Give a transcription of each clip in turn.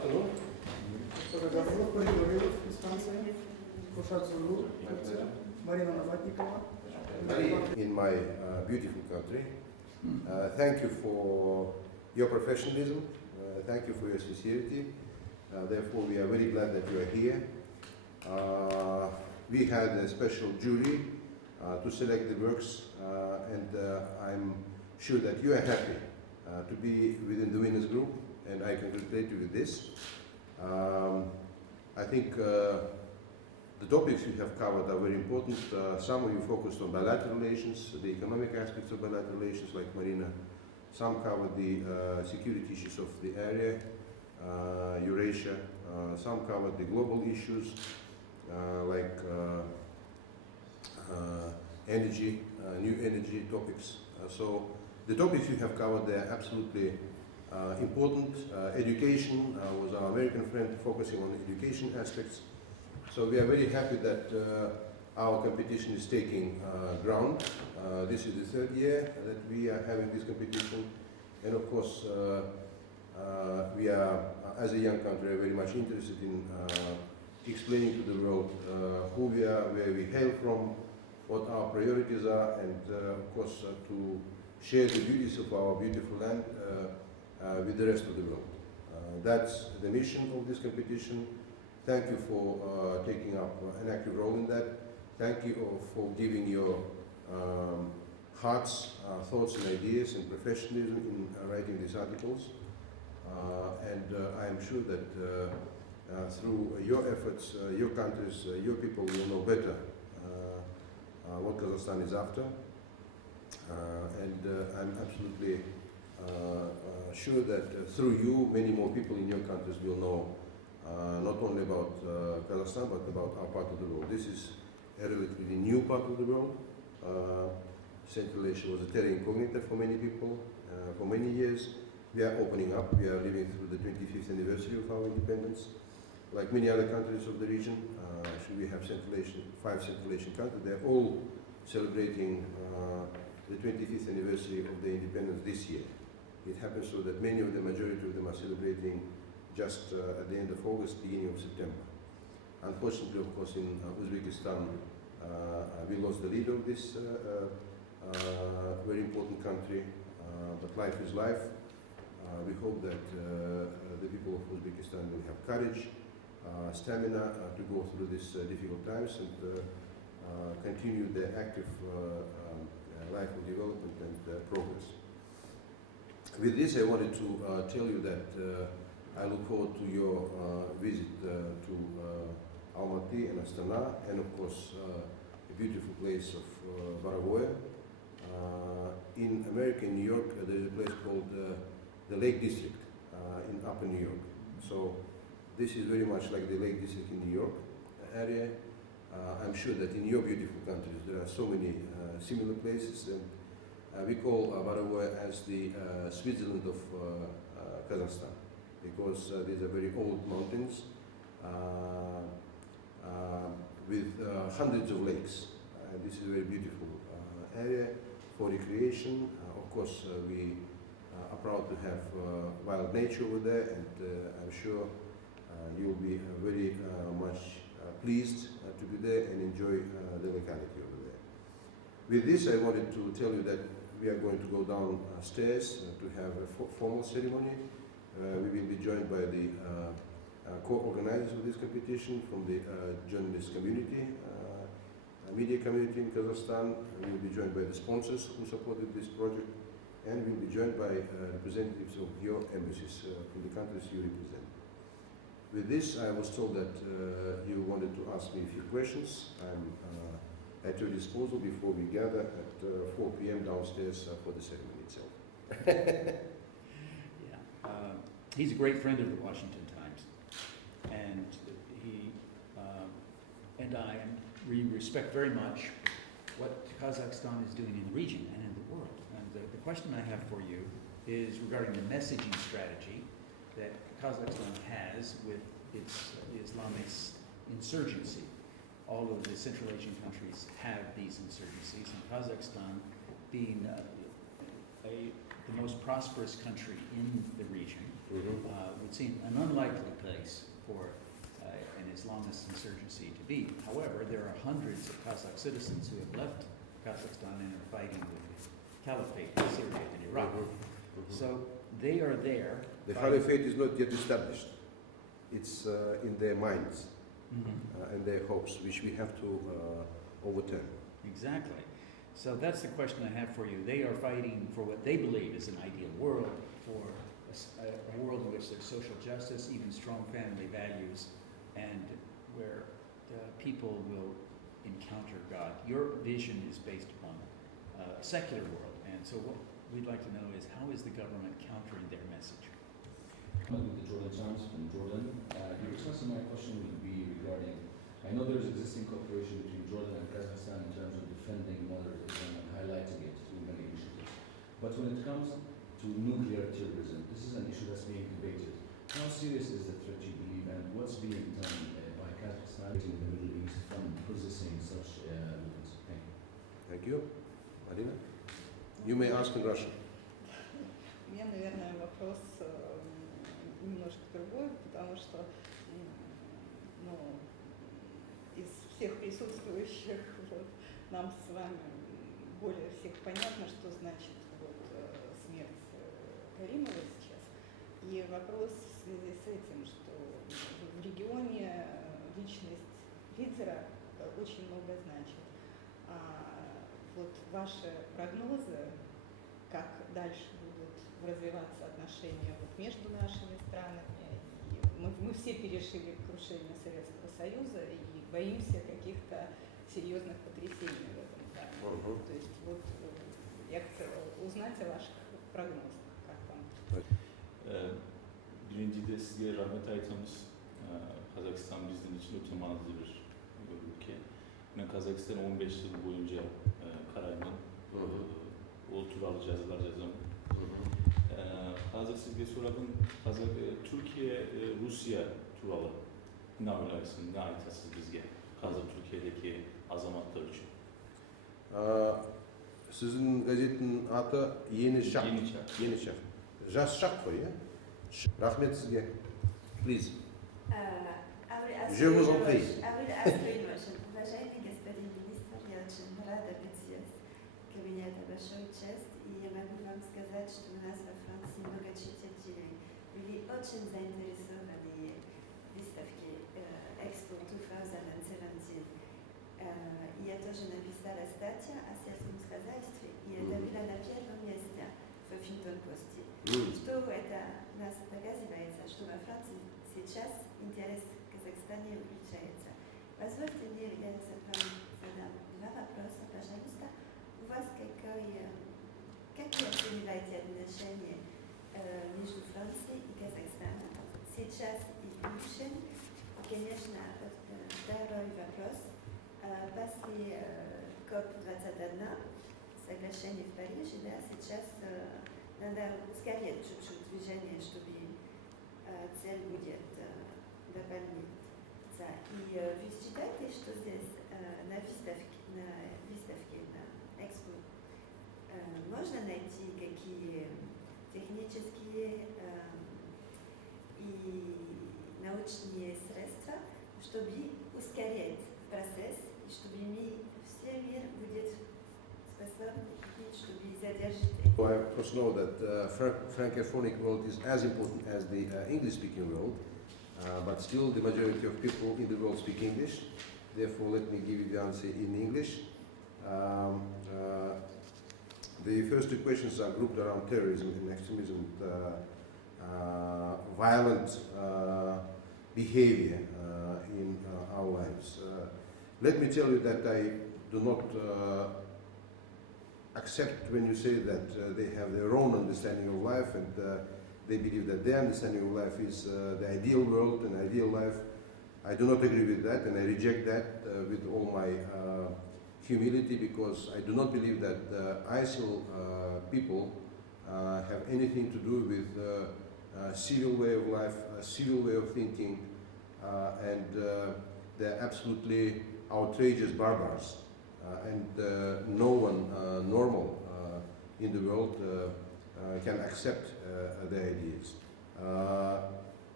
afternoon. In my beautiful country. Thank you for your professionalism. Thank you for your sincerity. Therefore, we are very glad that you are here. We had a special jury to select the works, and I'm sure that you are happy to be within the winners group, and I congratulate you with this. I think the topics you have covered are very important. Some of you focused on bilateral relations, the economic aspects of bilateral relations, like Marina. Some covered the security issues of the area, Eurasia. Some covered the global issues, like energy, new energy topics. So the topics you have covered, they are absolutely important. Education was our American friend focusing on education aspects. So we are very happy that our competition is taking ground. This is the third year that we are having this competition. And of course, we are, as a young country, very much interested in explaining to the world who we are, where we hail from, what our priorities are, and of course to share the beauties of our beautiful land with the rest of the world. That's the mission of this competition. Thank you for taking up an active role in that. Thank you for giving your hearts, thoughts and ideas and professionalism in writing these articles. And I am sure that through your efforts, your countries, your people will know better what Kazakhstan is after. And I'm absolutely sure that through you, many more people in your countries will know not only about Kazakhstan, but about our part of the world. This is a relatively new part of the world. Central Asia was a terra incognita for many people for many years. We are opening up. We are living through the 25th anniversary of our independence. Like many other countries of the region, actually we have five Central Asian countries. They're all celebrating the 25th anniversary of their independence this year. It happens so that many of the majority of them are celebrating just at the end of August, beginning of September. Unfortunately, of course, in Uzbekistan, we lost the leader of this very important country, but life is life. We hope that the people of Uzbekistan will have courage, stamina to go through these difficult times and continue their active life of development and progress. With this, I wanted to tell you that I look forward to your visit to Almaty and Astana, and of course a beautiful place of Borovoye. In America, in New York, there is a place called the Lake District in Upper New York. So this is very much like the Lake District in New York area. I'm sure that in your beautiful countries there are so many similar places, and we call Borovoye as the Switzerland of Kazakhstan, because these are very old mountains with hundreds of lakes. This is a very beautiful area for recreation. Of course, we are proud to have wild nature over there, and I'm sure you'll be very much pleased to be there and enjoy the locality over there. With this, I wanted to tell you that we are going to go downstairs to have a formal ceremony. We will be joined by the co-organizers of this competition from the journalist community, media community in Kazakhstan. We will be joined by the sponsors who supported this project, and we will be joined by representatives of your embassies from the countries you represent. With this, I was told that you wanted to ask me a few questions. I'm at your disposal before we gather at 4 p.m. downstairs for the ceremony itself. He's a great friend of the Washington Times, and he and I, we respect very much what Kazakhstan is doing in the region and in the world. And the question I have for you is regarding the messaging strategy that Kazakhstan has with its Islamist insurgency. All of the Central Asian countries have these insurgencies, and Kazakhstan being the most prosperous country in the region, with would seem an unlikely place for an Islamist insurgency to be. However, there are hundreds of Kazakh citizens who have left Kazakhstan and are fighting the caliphate in Syria and Iraq. So they are there. The caliphate is not yet established. It's in their minds and their hopes, which we have to overturn. Exactly. So that's the question I have for you. They are fighting for what they believe is an ideal world, for a world in which there's social justice, even strong family values, and where people will encounter God. Your vision is based upon a secular world, and so what we'd like to know is, how is the government countering their message? With the Jordan Times from Jordan. The response to my question would be regarding, I know there is existing cooperation between Jordan and Kazakhstan in terms of defending moderatism and highlighting it through many initiatives. But when it comes to nuclear terrorism, this is an issue that's being debated. How serious is the threat, you believe, and what's being done by Kazakhstan in the Middle East from possessing such weapons? Thank you. Thank you. Marina? You may ask in Russian. У меня, наверное, вопрос немножко другой, потому что ну, из всех присутствующих вот, нам с вами более всех понятно, что значит вот, смерть Каримова сейчас. И вопрос в связи с этим, что в регионе личность лидера очень много значит. Вот ваши прогнозы, как дальше будут развиваться отношения вот между нашими странами. И мы все пережили крушение Советского Союза и боимся каких-то серьезных потрясений в этом плане. То есть вот я хотела узнать о ваших прогнозах. Как вам? Birincide sizlere rahmet aytımız. Kazakistan bizim için utanmazlı bir ülke. Ben Kazakistan'ı 15 yıl boyunca karayman ultural жазылам. Қазір сізге сұрағым, Türkiye, Rusya туралы ne ойлайсыз, ne айтасыз бізге қазір Türkiye'deki азаматтар үшін? Sizin gazetin adı Yeni Şak. Yeni Şak. Жас Şak koy ya. Rahmet sizge. Please. Je vous en prie. Уважаемый господин министр, я очень рада быть здесь. Для меня это большая честь, и я могу вам сказать, что у нас во Франции много читателей были очень заинтересованы в выставке Expo 2017. И я тоже написала статью о сельском хозяйстве, и это было на первом месте в Washington-Посте. Что это нас доказывается, что во Франции сейчас интерес к Казахстану увеличается. Позвольте мне, я вам задам два вопроса, пожалуйста. У вас как вы оцениваете отношения между Францией и Казахстаном сейчас и в будущем? И, конечно, второй вопрос. После КОП-21, соглашение в Париже, да, сейчас надо ускорить чуть-чуть движение, чтобы цель будет дополниться. И вы считаете, что здесь на выставке, на Экспо, можно найти какие технические и научные средства, чтобы ускорить процесс, и чтобы все мир будет способен, чтобы задержать. So I of course know that francophonic world is as important as the English-speaking world. But still the majority of people in the world speak English. Therefore, let me give you the answer in English. The first two questions are grouped around terrorism and extremism, violent behavior in our lives. Let me tell you that I do not accept when you say that they have their own understanding of life and they believe that their understanding of life is the ideal world and ideal life. I do not agree with that, and I reject that with all my humility, because I do not believe that ISIL people have anything to do with a civil way of life, a civil way of thinking, and they're absolutely outrageous barbars. And no one normal in the world can accept their ideas.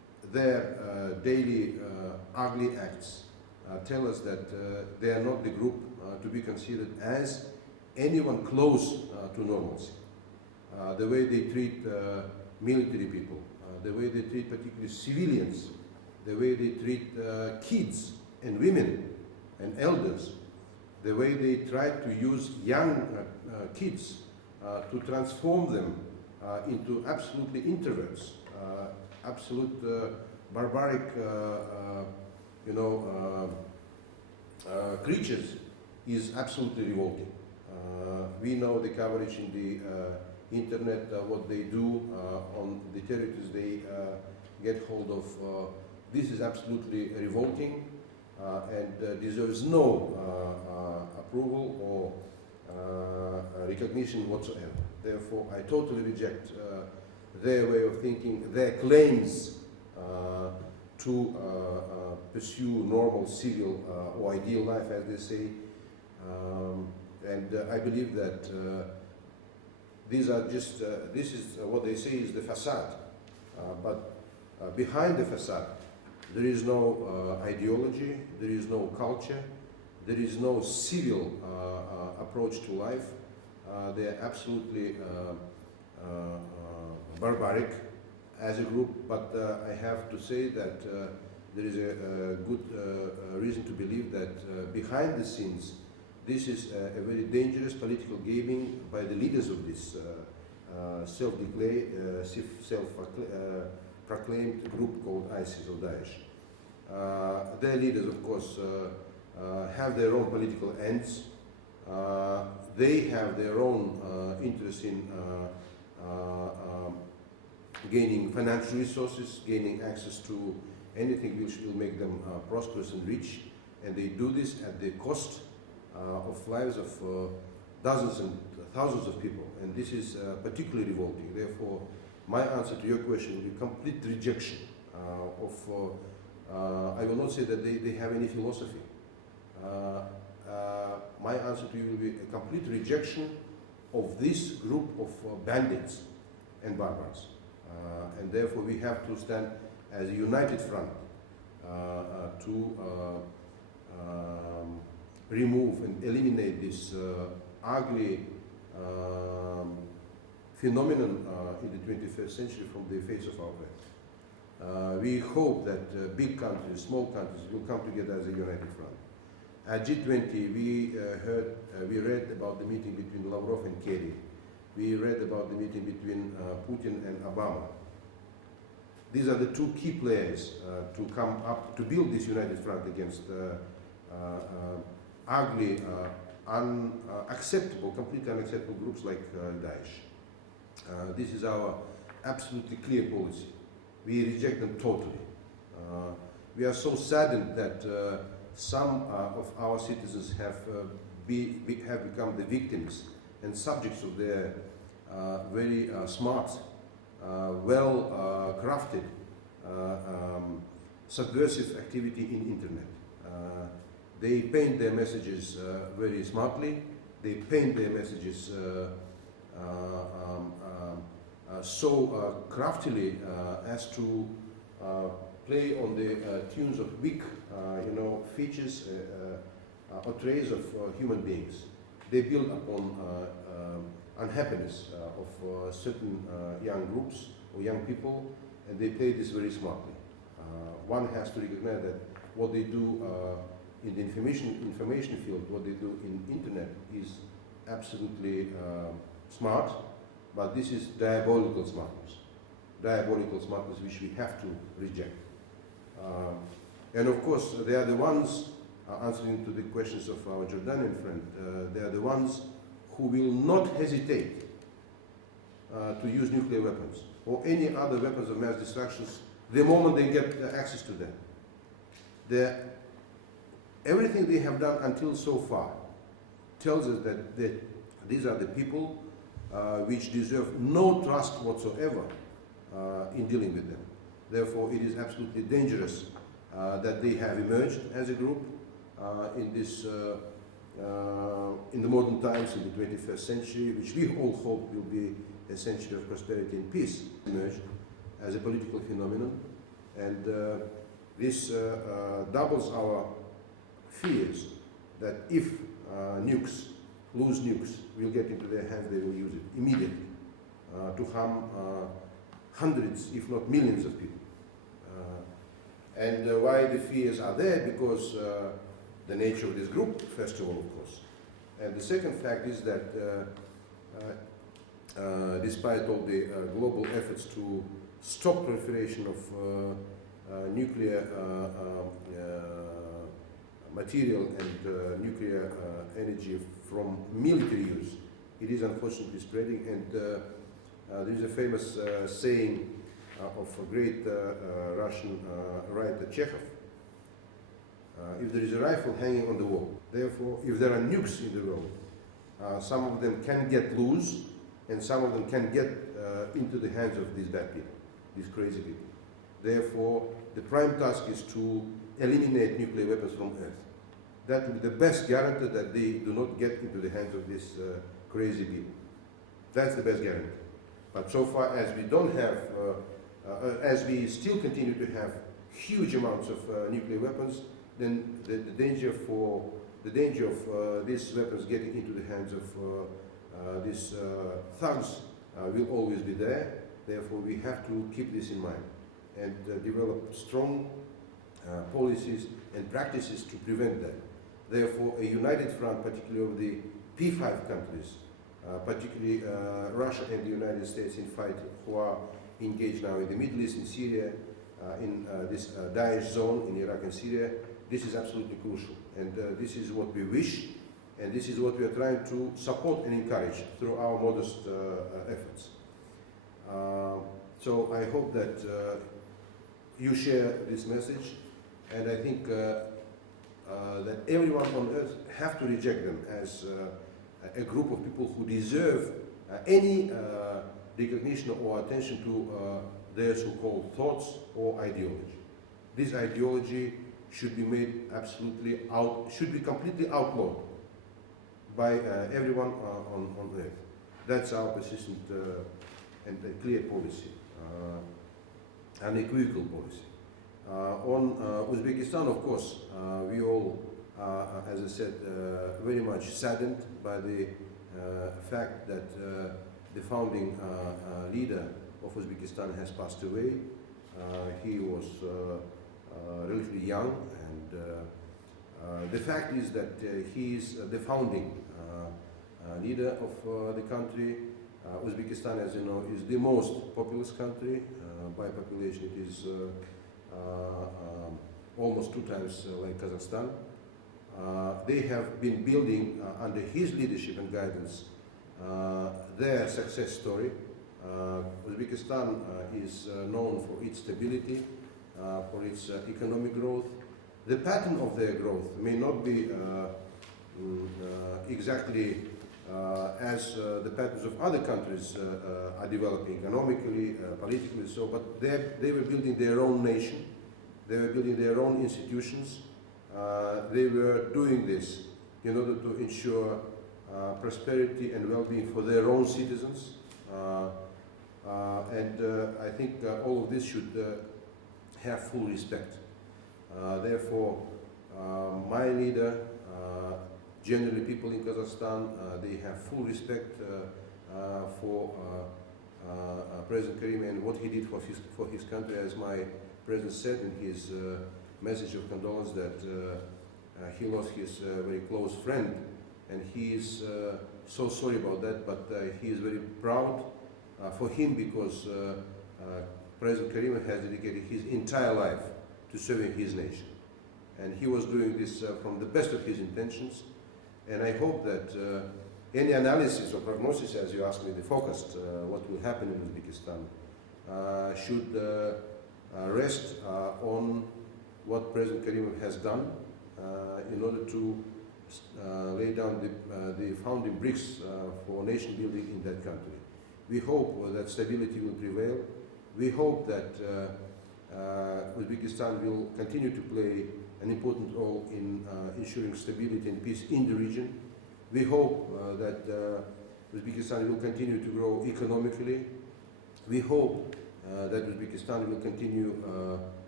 their daily ugly acts tell us that they are not the group to be considered as anyone close to normalcy. The way they treat military people, the way they treat particularly civilians, the way they treat kids and women and elders, the way they try to use young kids to transform them into absolutely introverts, absolute barbaric, creatures is absolutely revolting. We know the coverage in the internet, what they do on the territories they get hold of. This is absolutely revolting and deserves no approval or recognition whatsoever. Therefore, I totally reject their way of thinking, their claims to pursue normal, civil, or ideal life, as they say. And I believe that these are just, this is what they say is the facade. But behind the facade, there is no ideology, there is no culture, there is no civil approach to life. They are absolutely barbaric as a group, but I have to say that there is a good reason to believe that behind the scenes, this is a very dangerous political gaming by the leaders of this self-proclaimed group called ISIS or Daesh. Their leaders, of course, have their own political ends. They have their own interest in gaining financial resources, gaining access to anything which will make them prosperous and rich, and they do this at the cost of lives of dozens and thousands of people, and this is particularly revolting. Therefore, my answer to your question will be complete rejection of, I will not say that they have any philosophy. My answer to you will be a complete rejection of this group of bandits and barbars. And therefore we have to stand as a united front to remove and eliminate this ugly phenomenon in the 21st century from the face of our earth. We hope that big countries, small countries will come together as a united front. At G20 we read about the meeting between Lavrov and Kerry. We read about the meeting between Putin and Obama. These are the two key players to come up to build this united front against ugly, unacceptable, completely unacceptable groups like Daesh. This is our absolutely clear policy. We reject them totally. We are so saddened that some of our citizens have become the victims and subjects of their very smart, well-crafted, subversive activity in internet. They paint their messages very smartly. They paint their messages so craftily as to play on the tunes of weak, features or traits of human beings. They build upon unhappiness of certain young groups or young people, and they play this very smartly. One has to recognize that what they do in the information field, what they do in internet is absolutely smart, but this is diabolical smartness which we have to reject. And of course, they are the ones, answering to the questions of our Jordanian friend, they are the ones who will not hesitate to use nuclear weapons or any other weapons of mass destruction the moment they get access to them. Everything they have done until so far tells us that these are the people which deserve no trust whatsoever in dealing with them. Therefore, it is absolutely dangerous that they have emerged as a group in this, in the modern times, in the 21st century, which we all hope will be a century of prosperity and peace, emerged as a political phenomenon. And this doubles our fears that if loose nukes, will get into their hands, they will use it immediately to harm hundreds, if not millions of people. And why the fears are there? Because the nature of this group, first of all, of course. And the second fact is that despite all the global efforts to stop proliferation of nuclear material and nuclear energy from military use, it is unfortunately spreading. And there is a famous saying of a great Russian writer, Chekhov. If there is a rifle hanging on the wall, therefore, if there are nukes in the world, some of them can get loose, and some of them can get into the hands of these bad people, these crazy people. Therefore, the prime task is to eliminate nuclear weapons from Earth. That will be the best guarantee that they do not get into the hands of these crazy people. That's the best guarantee. But so far as we don't have, as we still continue to have huge amounts of nuclear weapons, then the danger of these weapons getting into the hands of these thugs will always be there. Therefore, we have to keep this in mind and develop strong policies and practices to prevent that. Therefore, a united front, particularly of the P5 countries, particularly Russia and the United States in fight, who are engaged now in the Middle East, in Syria, in this Daesh zone in Iraq and Syria, this is absolutely crucial. And this is what we wish, and this is what we are trying to support and encourage through our modest efforts. So I hope that you share this message, and I think that everyone on earth have to reject them as a group of people who deserve any recognition or attention to their so-called thoughts or ideology. This ideology should be made absolutely should be completely outlawed by everyone on earth. That's our persistent and clear policy, unequivocal policy. On Uzbekistan, of course, we all, as I said, very much saddened by the fact that the founding leader of Uzbekistan has passed away. He was relatively young, and the fact is that he is the founding leader of the country. Uzbekistan, as you know, is the most populous country. By population, it is almost 2 times like Kazakhstan. They have been building under his leadership and guidance their success story. Uzbekistan is known for its stability, for its economic growth. The pattern of their growth may not be exactly as the patterns of other countries are developing economically, politically, so, but they were building their own nation, they were building their own institutions, they were doing this in order to ensure prosperity and well-being for their own citizens, and I think all of this should have full respect. Therefore, my leader, generally people in Kazakhstan, they have full respect for President Karim and what he did for his country. As my president said in his message of condolence, that he lost his very close friend, and he is so sorry about that, but he is very proud for him, because President Karim has dedicated his entire life to serving his nation, and he was doing this from the best of his intentions. And I hope that any analysis or prognosis, as you asked me, the focused, what will happen in Uzbekistan, should rest on what President Karimov has done in order to lay down the founding bricks for nation building in that country. We hope that stability will prevail. We hope that Uzbekistan will continue to play an important role in ensuring stability and peace in the region. We hope that Uzbekistan will continue to grow economically. We hope that Uzbekistan will continue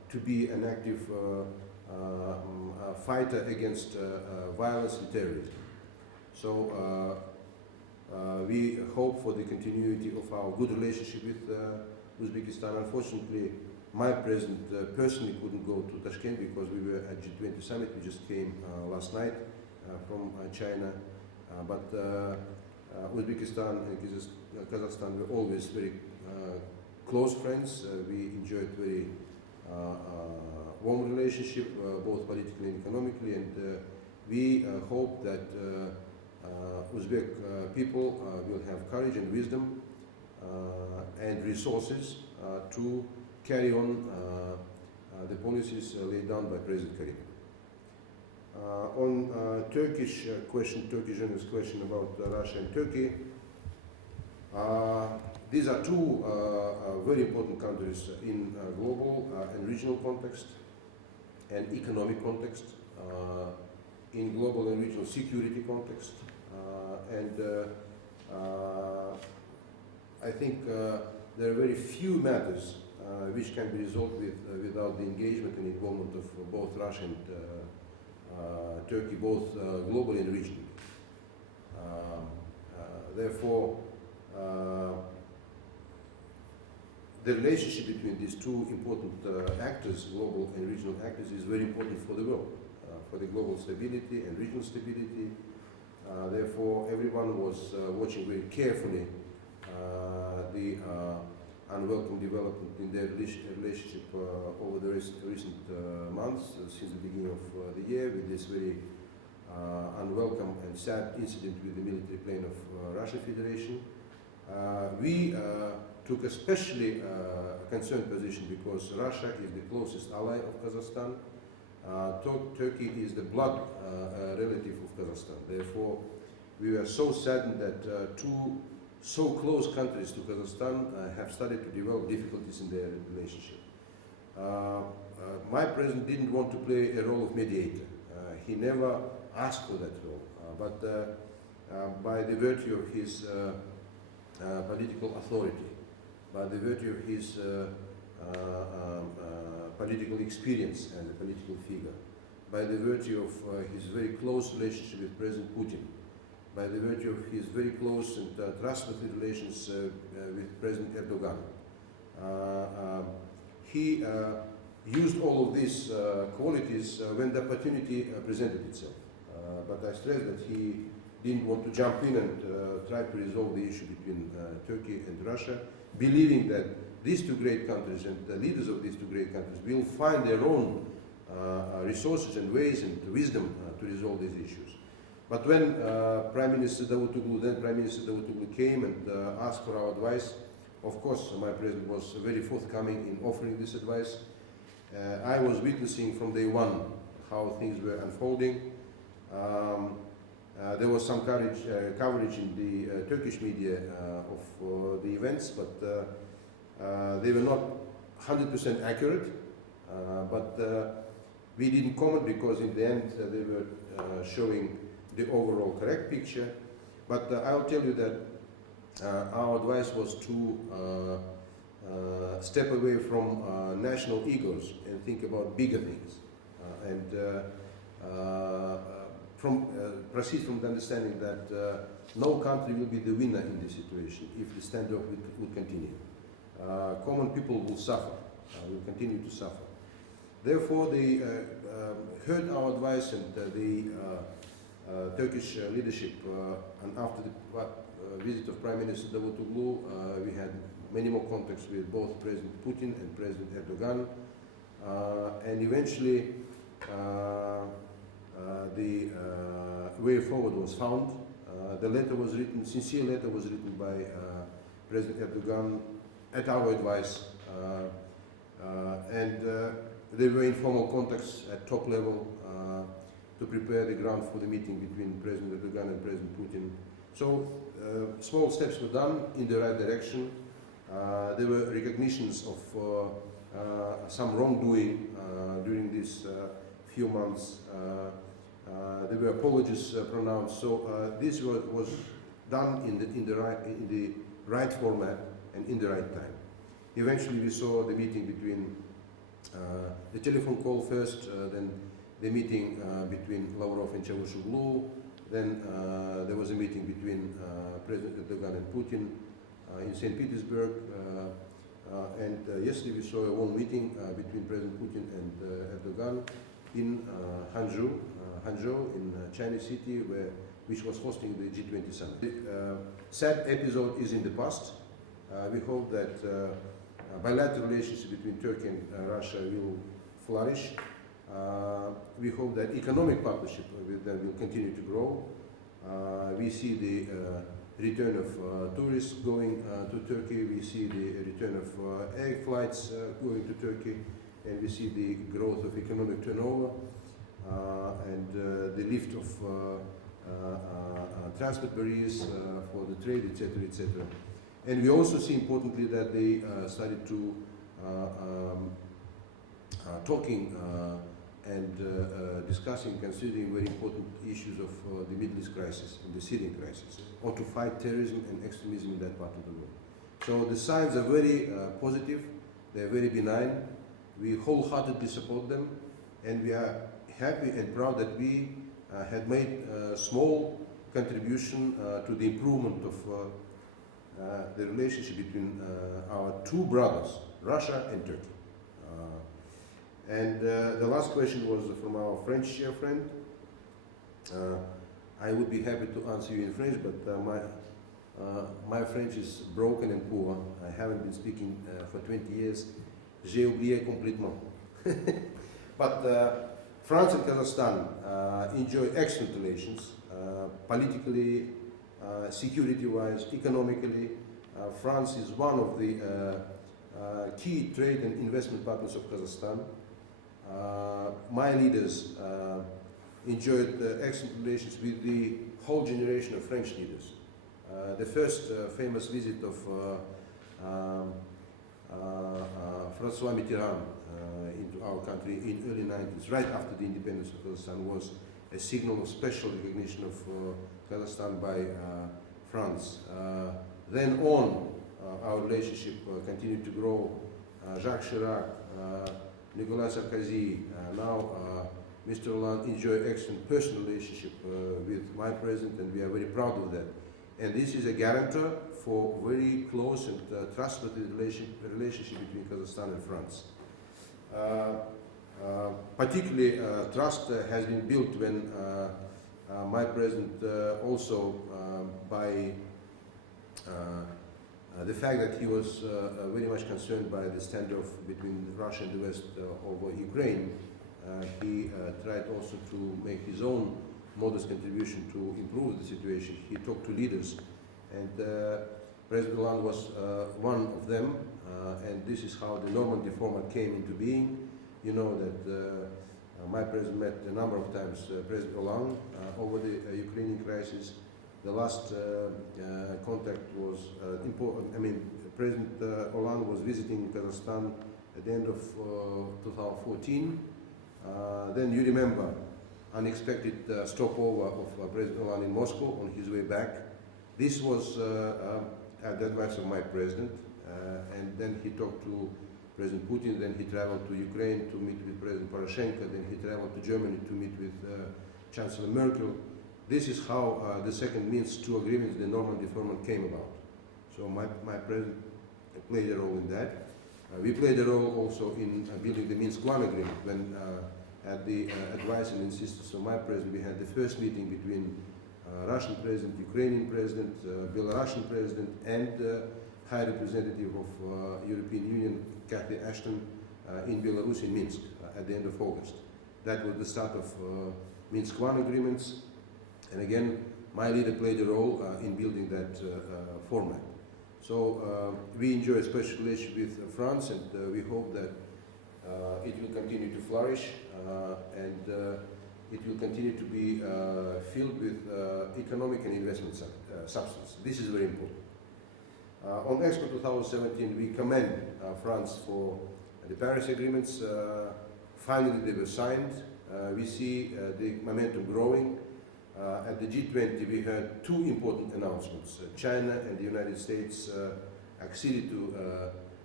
to be an active fighter against violence and terrorism. So we hope for the continuity of our good relationship with Uzbekistan. Unfortunately, my president personally couldn't go to Tashkent because we were at G20 summit. We just came last night from China. But Uzbekistan and Kazakhstan were always very close friends. We enjoyed very warm relationship, both politically and economically, and we hope that Uzbek people will have courage and wisdom and resources to carry on the policies laid down by President Karim. On Turkish question, Turkish journalist question about Russia and Turkey, these are two very important countries in global and regional context and economic context, in global and regional security context, and I think there are very few matters which can be resolved without the engagement and involvement of both Russia and Turkey, both globally and regionally. Therefore, the relationship between these two important actors, global and regional actors, is very important for the world, for the global stability and regional stability. Therefore, everyone was watching very carefully the unwelcome development in their relationship over the recent months, since the beginning of the year, with this very unwelcome and sad incident with the military plane of Russian Federation. We took a especially concerned position because Russia is the closest ally of Kazakhstan. Turkey is the blood relative of Kazakhstan. Therefore, we were so saddened that two so close countries to Kazakhstan have started to develop difficulties in their relationship. My president didn't want to play a role of mediator. He never asked for that role, but by the virtue of his political authority, by the virtue of his political experience as a political figure, by the virtue of his very close relationship with President Putin, by the virtue of his very close and trustworthy relations with President Erdogan. He used all of these qualities when the opportunity presented itself. But I stress that he didn't want to jump in and try to resolve the issue between Turkey and Russia, believing that these two great countries and the leaders of these two great countries will find their own resources and ways and wisdom to resolve these issues. But when Prime Minister Davutoglu, then Prime Minister Davutoglu, came and asked for our advice, of course my president was very forthcoming in offering this advice. I was witnessing from day one how things were unfolding. There was some coverage in the Turkish media of the events, but they were not 100% accurate. But we didn't comment because in the end they were showing the overall correct picture. But I'll tell you that our advice was to step away from national egos and think about bigger things, and proceed from the understanding that no country will be the winner in this situation if the standoff would continue. Common people will suffer, will continue to suffer. Therefore, they heard our advice, and the Turkish leadership, and after the visit of Prime Minister Davutoglu, we had many more contacts with both President Putin and President Erdogan, and eventually the way forward was found. The letter was written, sincere letter was written by President Erdogan at our advice, and there were informal contacts at top level to prepare the ground for the meeting between President Erdogan and President Putin. So small steps were done in the right direction. There were recognitions of some wrongdoing during these few months. There were apologies pronounced. So this was done in the right format and in the right time. Eventually, we saw the meeting between the telephone call first, then the meeting between Lavrov and Çavuşoğlu, then there was a meeting between President Erdogan and Putin in St. Petersburg, and yesterday we saw a one meeting between President Putin and Erdogan in Hangzhou in Chinese city, which was hosting the G20 summit. The sad episode is in the past. We hope that bilateral relationship between Turkey and Russia will flourish. We hope that economic partnership with them will continue to grow. We see the return of tourists going to Turkey. We see the return of air flights going to Turkey, and we see the growth of economic turnover and the lift of transport barriers for the trade, etc., etc. And we also see importantly that they started to talking and discussing, considering very important issues of the Middle East crisis and the Syrian crisis, or to fight terrorism and extremism in that part of the world. So the signs are very positive, they're very benign. We wholeheartedly support them, and we are happy and proud that we had made a small contribution to the improvement of the relationship between our two brothers, Russia and Turkey. And the last question was from our French friend. I would be happy to answer you in French, but my French is broken and poor. I haven't been speaking for 20 years. J'ai oublié complètement. But France and Kazakhstan enjoy excellent relations, politically, security-wise, economically. France is one of the key trade and investment partners of Kazakhstan. My leaders enjoyed excellent relations with the whole generation of French leaders. The first famous visit of François Mitterrand into our country in early 90s, right after the independence of Kazakhstan, was a signal of special recognition of Kazakhstan by France. Then on, our relationship continued to grow. Jacques Chirac, Nicolas Sarkozy, now Mr. Hollande enjoy excellent personal relationship with my president, and we are very proud of that. And this is a guarantor for very close and trustworthy relationship between Kazakhstan and France. Particularly, trust has been built when my president also by the fact that he was very much concerned by the standoff between Russia and the West over Ukraine. He tried also to make his own modest contribution to improve the situation. He talked to leaders, and President Hollande was one of them, and this is how the Normandy format came into being. You know that my president met a number of times President Hollande over the Ukrainian crisis. The last contact was important. I mean, President Hollande was visiting Kazakhstan at the end of 2014. Then you remember unexpected stopover of President Hollande in Moscow on his way back. This was at the advice of my president, and then he talked to President Putin, then he traveled to Ukraine to meet with President Poroshenko, then he traveled to Germany to meet with Chancellor Merkel. This is how the second Minsk II agreement, the Normandy format, came about. So my president played a role in that. We played a role also in building the Minsk I agreement when at the advice and insistence of my president, we had the first meeting between Russian president, Ukrainian president, Belarusian president, and High Representative of European Union, Cathy Ashton, in Belarus, in Minsk, at the end of August. That was the start of Minsk I agreements, and again, my leader played a role in building that format. So we enjoy a special relationship with France, and we hope that it will continue to flourish, and it will continue to be filled with economic and investment substance. This is very important. On Expo 2017, we commend France for the Paris agreements. Finally, they were signed. We see the momentum growing. At the G20, we heard two important announcements. China and the United States acceded to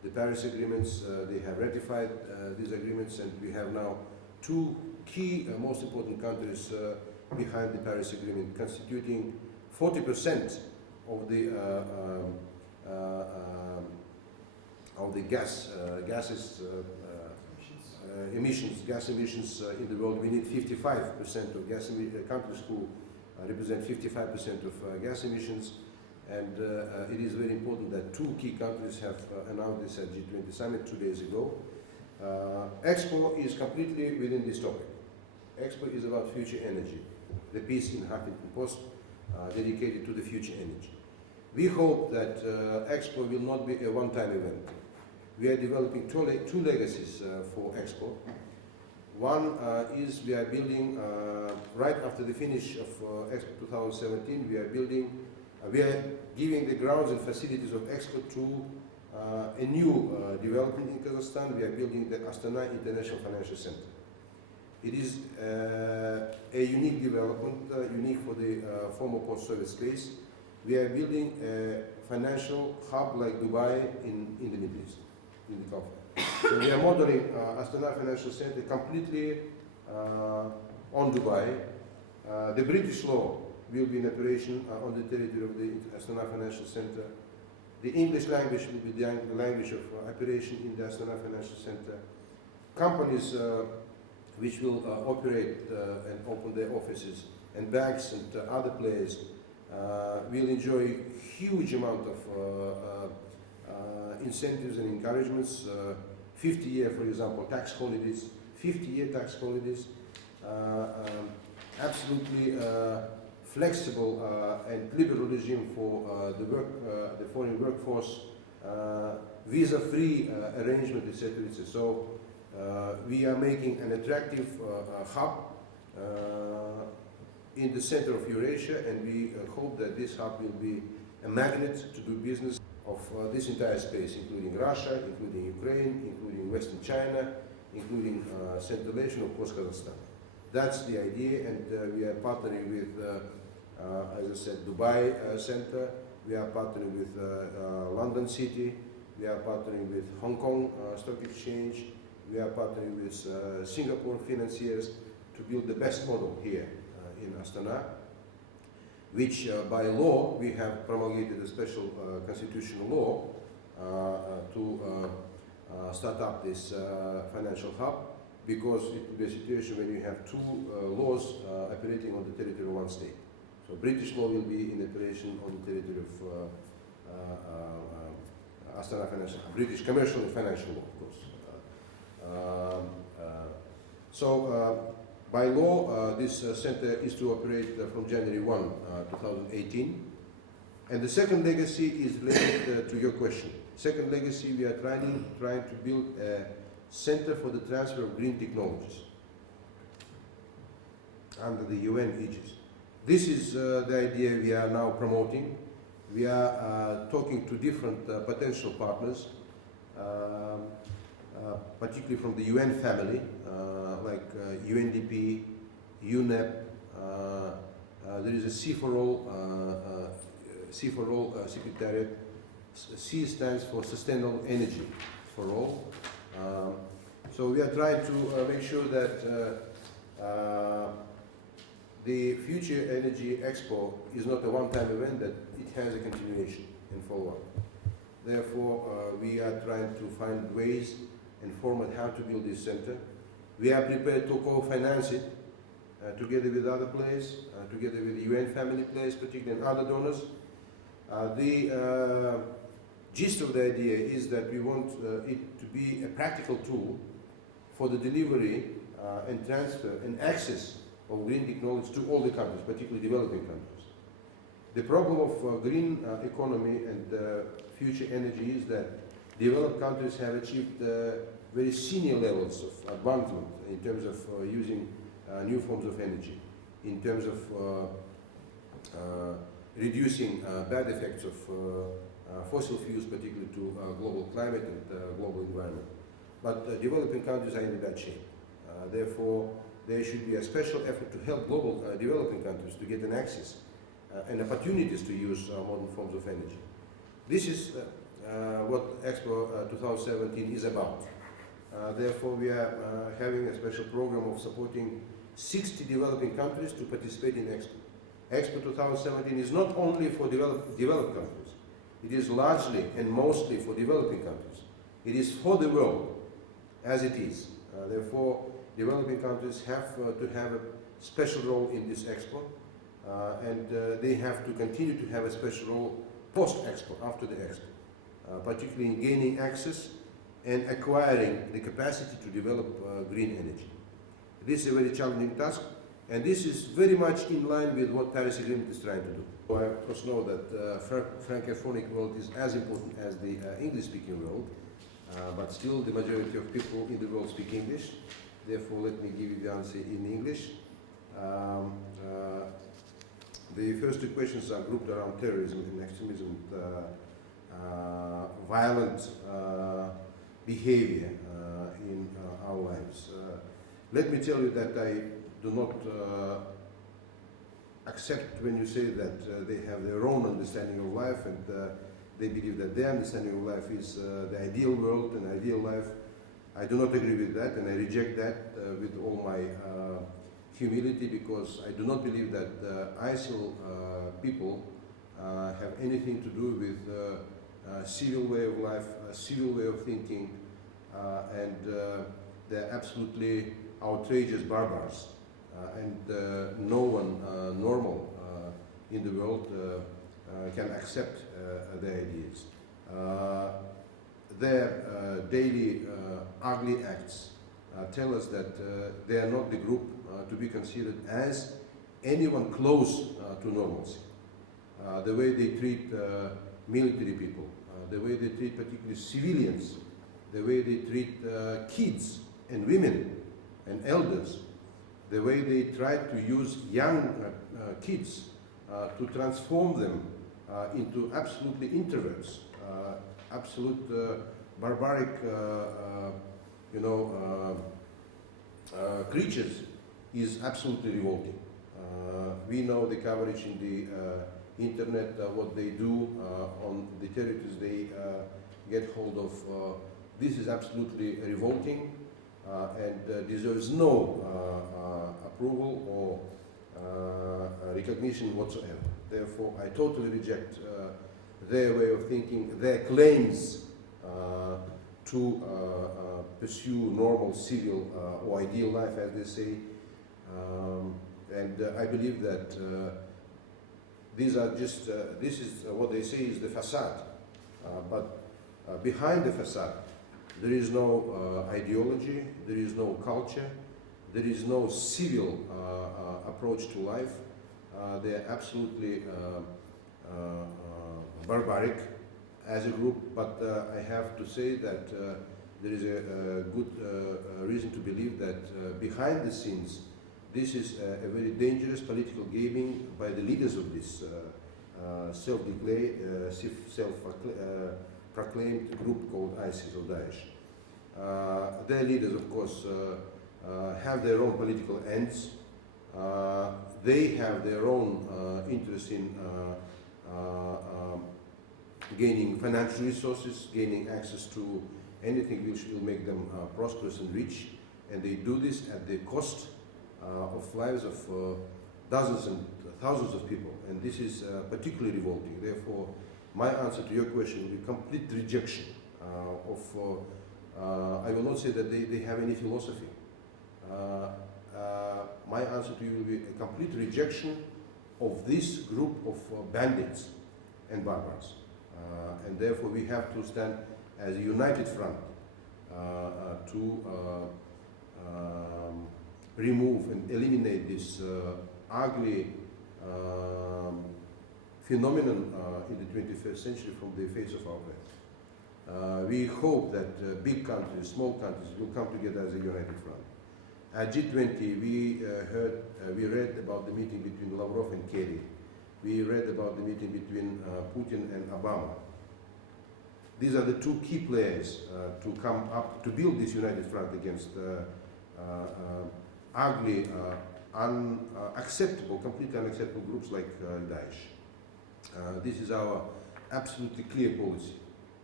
the Paris agreements. They have ratified these agreements, and we have now two key, most important countries behind the Paris Agreement, constituting 40% of the gas emissions in the world. We need 55% of countries who represent 55% of gas emissions, and it is very important that two key countries have announced this at G20 summit 2 days ago. Expo is completely within this topic. Expo is about future energy, the piece in Huffington Post dedicated to the future energy. We hope that Expo will not be a one-time event. We are developing two legacies for Expo. One is we are building, right after the finish of Expo 2017, we are giving the grounds and facilities of Expo to a new development in Kazakhstan. We are building the Astana International Financial Center. It is a unique development, unique for the former post-Soviet space. We are building a financial hub like Dubai in the Middle East, in the Gulf. So we are modeling Astana Financial Center completely on Dubai. The British law will be in operation on the territory of the Astana Financial Center. The English language will be the language of operation in the Astana Financial Center. Companies which will operate and open their offices, and banks and other players will enjoy huge amount of incentives and encouragements. 50-year, for example, tax holidays, 50-year tax holidays, absolutely flexible and liberal regime for the foreign workforce, visa-free arrangement, etc., etc. So we are making an attractive hub in the center of Eurasia, and we hope that this hub will be a magnet to do business of this entire space, including Russia, including Ukraine, including Western China, including Central Asia, and of course Kazakhstan. That's the idea, and we are partnering with, as I said, Dubai Center. We are partnering with London City. We are partnering with Hong Kong Stock Exchange. We are partnering with Singapore financiers to build the best model here in Astana, which by law we have promulgated a special constitutional law to start up this financial hub, because it will be a situation when you have two laws operating on the territory of one state. So British law will be in operation on the territory of Astana Financial, British commercial and financial law, of course. By law, this center is to operate from January 1, 2018. And the second legacy is related to your question. Second legacy, we are trying to build a center for the transfer of green technologies under the UN aegis. This is the idea we are now promoting. We are talking to different potential partners, particularly from the UN family, like UNDP, UNEP. There is a C for all secretariat. C stands for Sustainable Energy for All. So we are trying to make sure that the Future Energy Expo is not a one-time event, that it has a continuation and follow-up. Therefore, we are trying to find ways and format how to build this center. We are prepared to co-finance it together with other players, together with the UN family players, particularly, and other donors. The gist of the idea is that we want it to be a practical tool for the delivery and transfer and access of green technology to all the countries, particularly developing countries. The problem of green economy and future energy is that developed countries have achieved very senior levels of advancement in terms of using new forms of energy, in terms of reducing bad effects of fossil fuels, particularly to global climate and global environment. But developing countries are in bad shape. Therefore, there should be a special effort to help global developing countries to get an access and opportunities to use modern forms of energy. This is what Expo 2017 is about. Therefore, we are having a special program of supporting 60 developing countries to participate in Expo. Expo 2017 is not only for developed countries, it is largely and mostly for developing countries. It is for the world, as it is. Therefore, developing countries have to have a special role in this Expo, and they have to continue to have a special role post-Expo, after the Expo, particularly in gaining access and acquiring the capacity to develop green energy. This is a very challenging task, and this is very much in line with what Paris Agreement is trying to do. So I of course know that Francophonic world is as important as the English-speaking world, but still the majority of people in the world speak English. Therefore, let me give you the answer in English. The first two questions are grouped around terrorism and extremism and violent behavior in our lives. Let me tell you that I do not accept when you say that they have their own understanding of life and they believe that their understanding of life is the ideal world and ideal life. I do not agree with that, and I reject that with all my humility, because I do not believe that ISIL people have anything to do with a civil way of life, a civil way of thinking, and they're absolutely outrageous barbars. And no one normal in the world can accept their ideas. Their daily ugly acts tell us that they are not the group to be considered as anyone close to normalcy. The way they treat military people, the way they treat particularly civilians, the way they treat kids and women and elders, the way they try to use young kids to transform them into absolutely introverts, absolute barbaric, creatures, is absolutely revolting. We know the coverage in the internet, what they do on the territories they get hold of. This is absolutely revolting and deserves no approval or recognition whatsoever. Therefore, I totally reject their way of thinking, their claims to pursue normal, civil, or ideal life, as they say. And I believe that these are just, this is what they say is the facade. But behind the facade, there is no ideology, there is no culture, there is no civil approach to life. They are absolutely barbaric as a group, but I have to say that there is a good reason to believe that behind the scenes, this is a very dangerous political gaming by the leaders of this self-proclaimed group called ISIS or Daesh. Their leaders, of course, have their own political ends. They have their own interest in gaining financial resources, gaining access to anything which will make them prosperous and rich, and they do this at the cost of lives of dozens and thousands of people, and this is particularly revolting. Therefore, my answer to your question will be complete rejection of, I will not say that they have any philosophy. My answer to you will be a complete rejection of this group of bandits and barbars. And therefore we have to stand as a united front to remove and eliminate this ugly phenomenon in the 21st century from the face of our earth. We hope that big countries, small countries will come together as a united front. At G20 we read about the meeting between Lavrov and Kerry. We read about the meeting between Putin and Obama. These are the two key players to come up to build this united front against ugly, unacceptable, completely unacceptable groups like Daesh. This is our absolutely clear policy.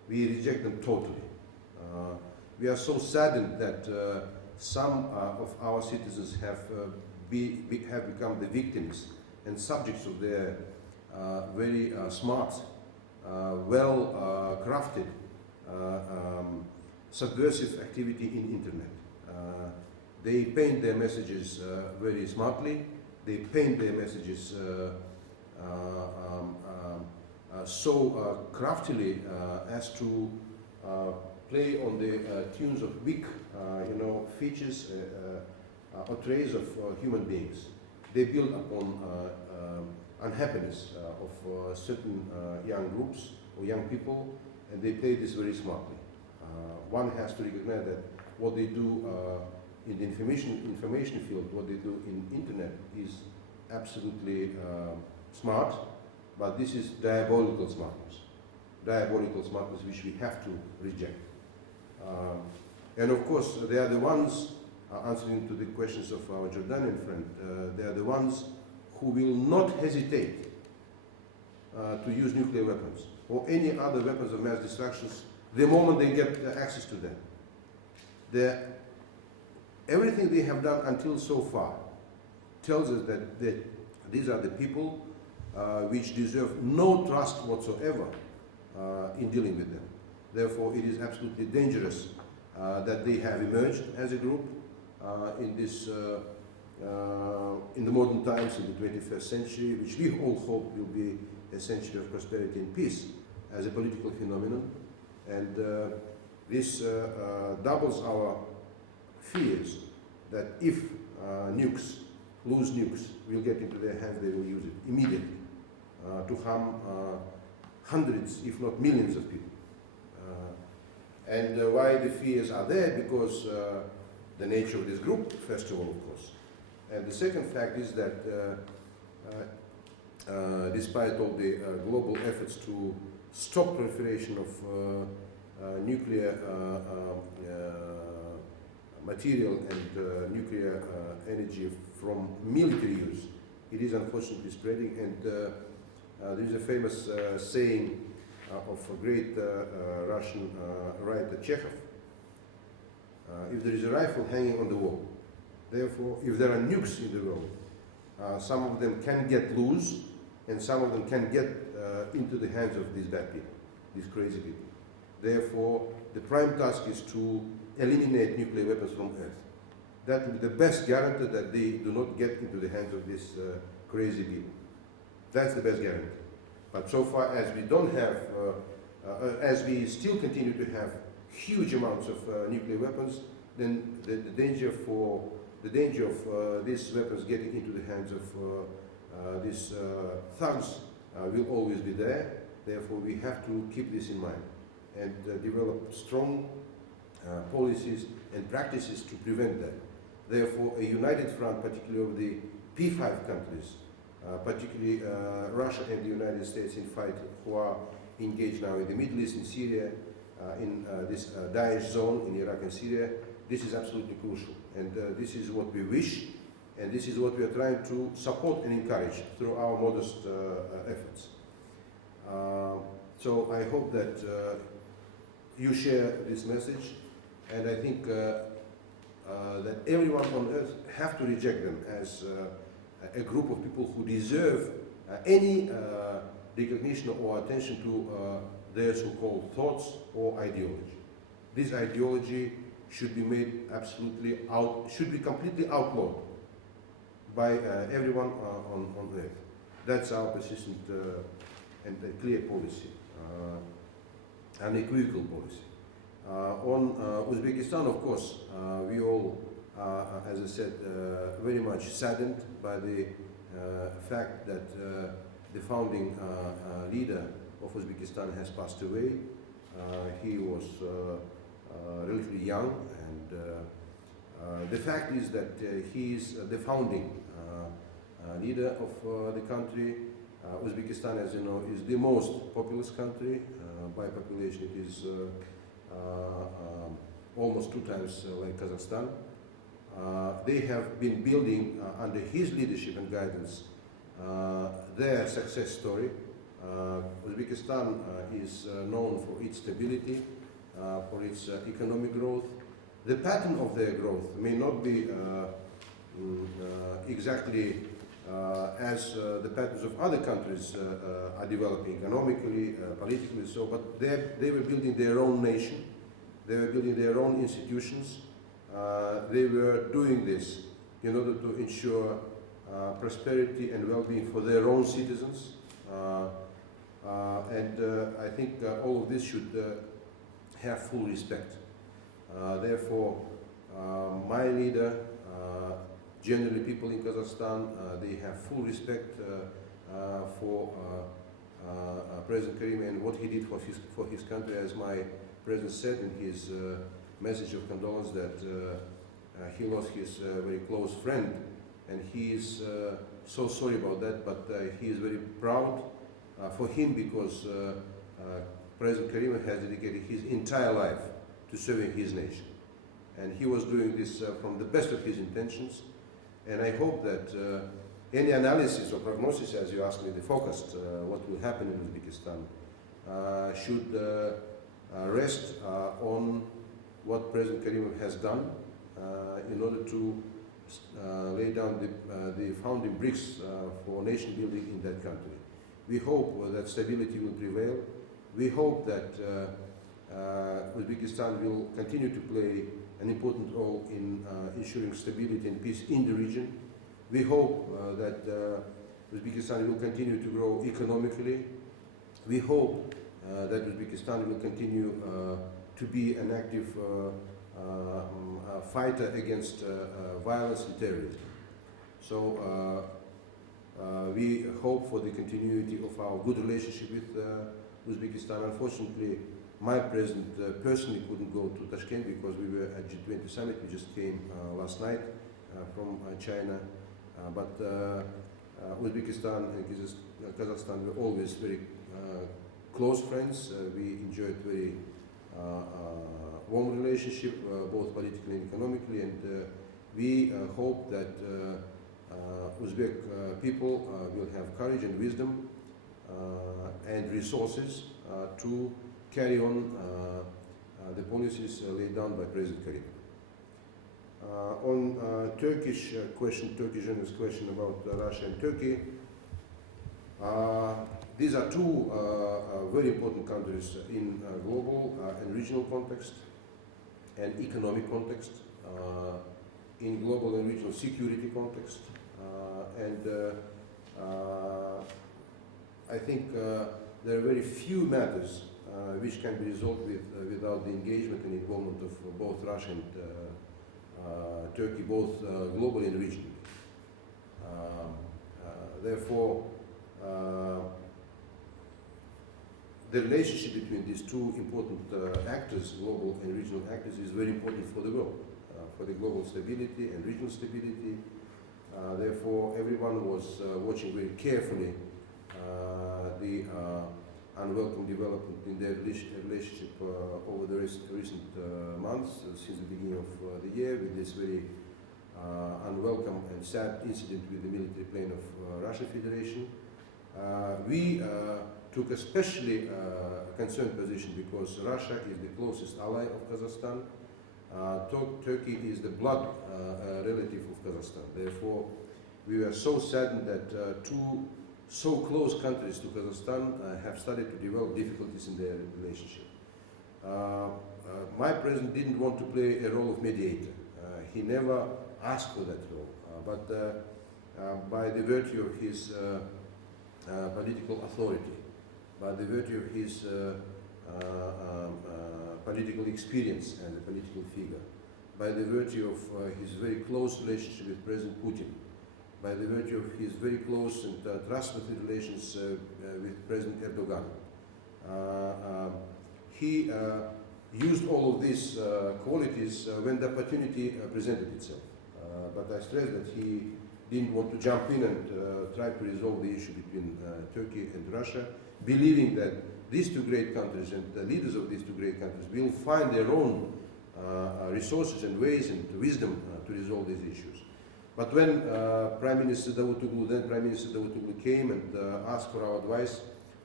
we reject them totally. We are so saddened that some of our citizens have become the victims and subjects of their very smart, well crafted, subversive activity in internet. They paint their messages very smartly. They paint their messages so craftily as to play on the tunes of weak, features or traits of human beings. They build upon unhappiness of certain young groups or young people, and they play this very smartly. One has to recognize that what they do in the information field, what they do in internet is absolutely smart, but this is diabolical smartness which we have to reject. And of course, they are the ones, answering to the questions of our Jordanian friend, they are the ones who will not hesitate to use nuclear weapons or any other weapons of mass destruction the moment they get access to them. Everything they have done until so far tells us that these are the people which deserve no trust whatsoever in dealing with them. Therefore, it is absolutely dangerous that they have emerged as a group in this in the modern times, in the 21st century, which we all hope will be a century of prosperity and peace as a political phenomenon. And this doubles our fears that if loose nukes will get into their hands, they will use it immediately to harm hundreds, if not millions of people. And why the fears are there? Because the nature of this group, first of all, of course. And the second fact is that despite all the global efforts to stop proliferation of nuclear material and nuclear energy from military use, it is unfortunately spreading. And there is a famous saying of a great Russian writer, Chekhov. If there is a rifle hanging on the wall, therefore, if there are nukes in the world, some of them can get loose, and some of them can get into the hands of these bad people, these crazy people. Therefore, the prime task is to eliminate nuclear weapons from Earth. That will be the best guarantee that they do not get into the hands of these crazy people. That's the best guarantee. But so far as we don't have, as we still continue to have huge amounts of nuclear weapons, then the danger of these weapons getting into the hands of these thugs will always be there. Therefore, we have to keep this in mind and develop strong policies and practices to prevent that. Therefore, a united front, particularly of the P5 countries, particularly Russia and the United States in fight, who are engaged now in the Middle East, in Syria, in this Daesh zone in Iraq and Syria, this is absolutely crucial. And this is what we wish, and this is what we are trying to support and encourage through our modest efforts. So I hope that you share this message, and I think that everyone on earth have to reject them as a group of people who deserve any recognition or attention to their so-called thoughts or ideology. This ideology should be made should be completely outlawed by everyone on earth. That's our persistent and clear policy, unequivocal policy. On Uzbekistan, of course, we all, as I said, very much saddened by the fact that the founding leader of Uzbekistan has passed away. He was relatively young, and the fact is that he is the founding leader of the country. Uzbekistan, as you know, is the most populous country. By population, it is almost 2 times like Kazakhstan. They have been building under his leadership and guidance their success story. Uzbekistan is known for its stability, for its economic growth. The pattern of their growth may not be exactly as the patterns of other countries are developing economically, politically, so, but they were building their own nation, they were building their own institutions, they were doing this in order to ensure prosperity and well-being for their own citizens. I think all of this should have full respect. Therefore, my leader, generally people in Kazakhstan, they have full respect for President Karim and what he did for his country. As my president said in his message of condolence, that he lost his very close friend, and he is so sorry about that, but he is very proud for him, because President Karim has dedicated his entire life to serving his nation. And he was doing this from the best of his intentions. And I hope that any analysis or prognosis, as you asked me, the focused, what will happen in Uzbekistan, should rest on what President Karimov has done in order to lay down the founding bricks for nation building in that country. We hope that stability will prevail. We hope that Uzbekistan will continue to play an important role in ensuring stability and peace in the region. We hope that Uzbekistan will continue to grow economically. We hope that Uzbekistan will continue to be an active fighter against violence and terrorism. So we hope for the continuity of our good relationship with Uzbekistan. Unfortunately, my president personally couldn't go to Tashkent because we were at G20 summit. We just came last night from China. But Uzbekistan and Kazakhstan were always very close friends. We enjoyed very warm relationship, both politically and economically, and we hope that Uzbek people will have courage and wisdom and resources to carry on the policies laid down by President Karim. On Turkish journalist question about Russia and Turkey, these are two very important countries in global and regional context and economic context, in global and regional security context, I think there are very few matters which can be resolved without the engagement and involvement of both Russia and Turkey, both globally and regionally. Therefore, the relationship between these two important actors, global and regional actors, is very important for the world, for the global stability and regional stability. Therefore, everyone was watching very carefully the unwelcome development in their relationship over the recent months, since the beginning of the year, with this very unwelcome and sad incident with the military plane of Russian Federation. We took a especially concerned position because Russia is the closest ally of Kazakhstan. Turkey is the blood relative of Kazakhstan. Therefore, we were so saddened that two so close countries to Kazakhstan have started to develop difficulties in their relationship. My president didn't want to play a role of mediator. He never asked for that role. But by the virtue of his political authority, by the virtue of his political experience as a political figure, by the virtue of his very close relationship with President Putin, by the virtue of his very close and trustworthy relations with President Erdogan. He used all of these qualities when the opportunity presented itself. But I stress that he didn't want to jump in and try to resolve the issue between Turkey and Russia, believing that these two great countries and the leaders of these two great countries will find their own resources and ways and wisdom to resolve these issues. But when Prime Minister Davutoglu came and asked for our advice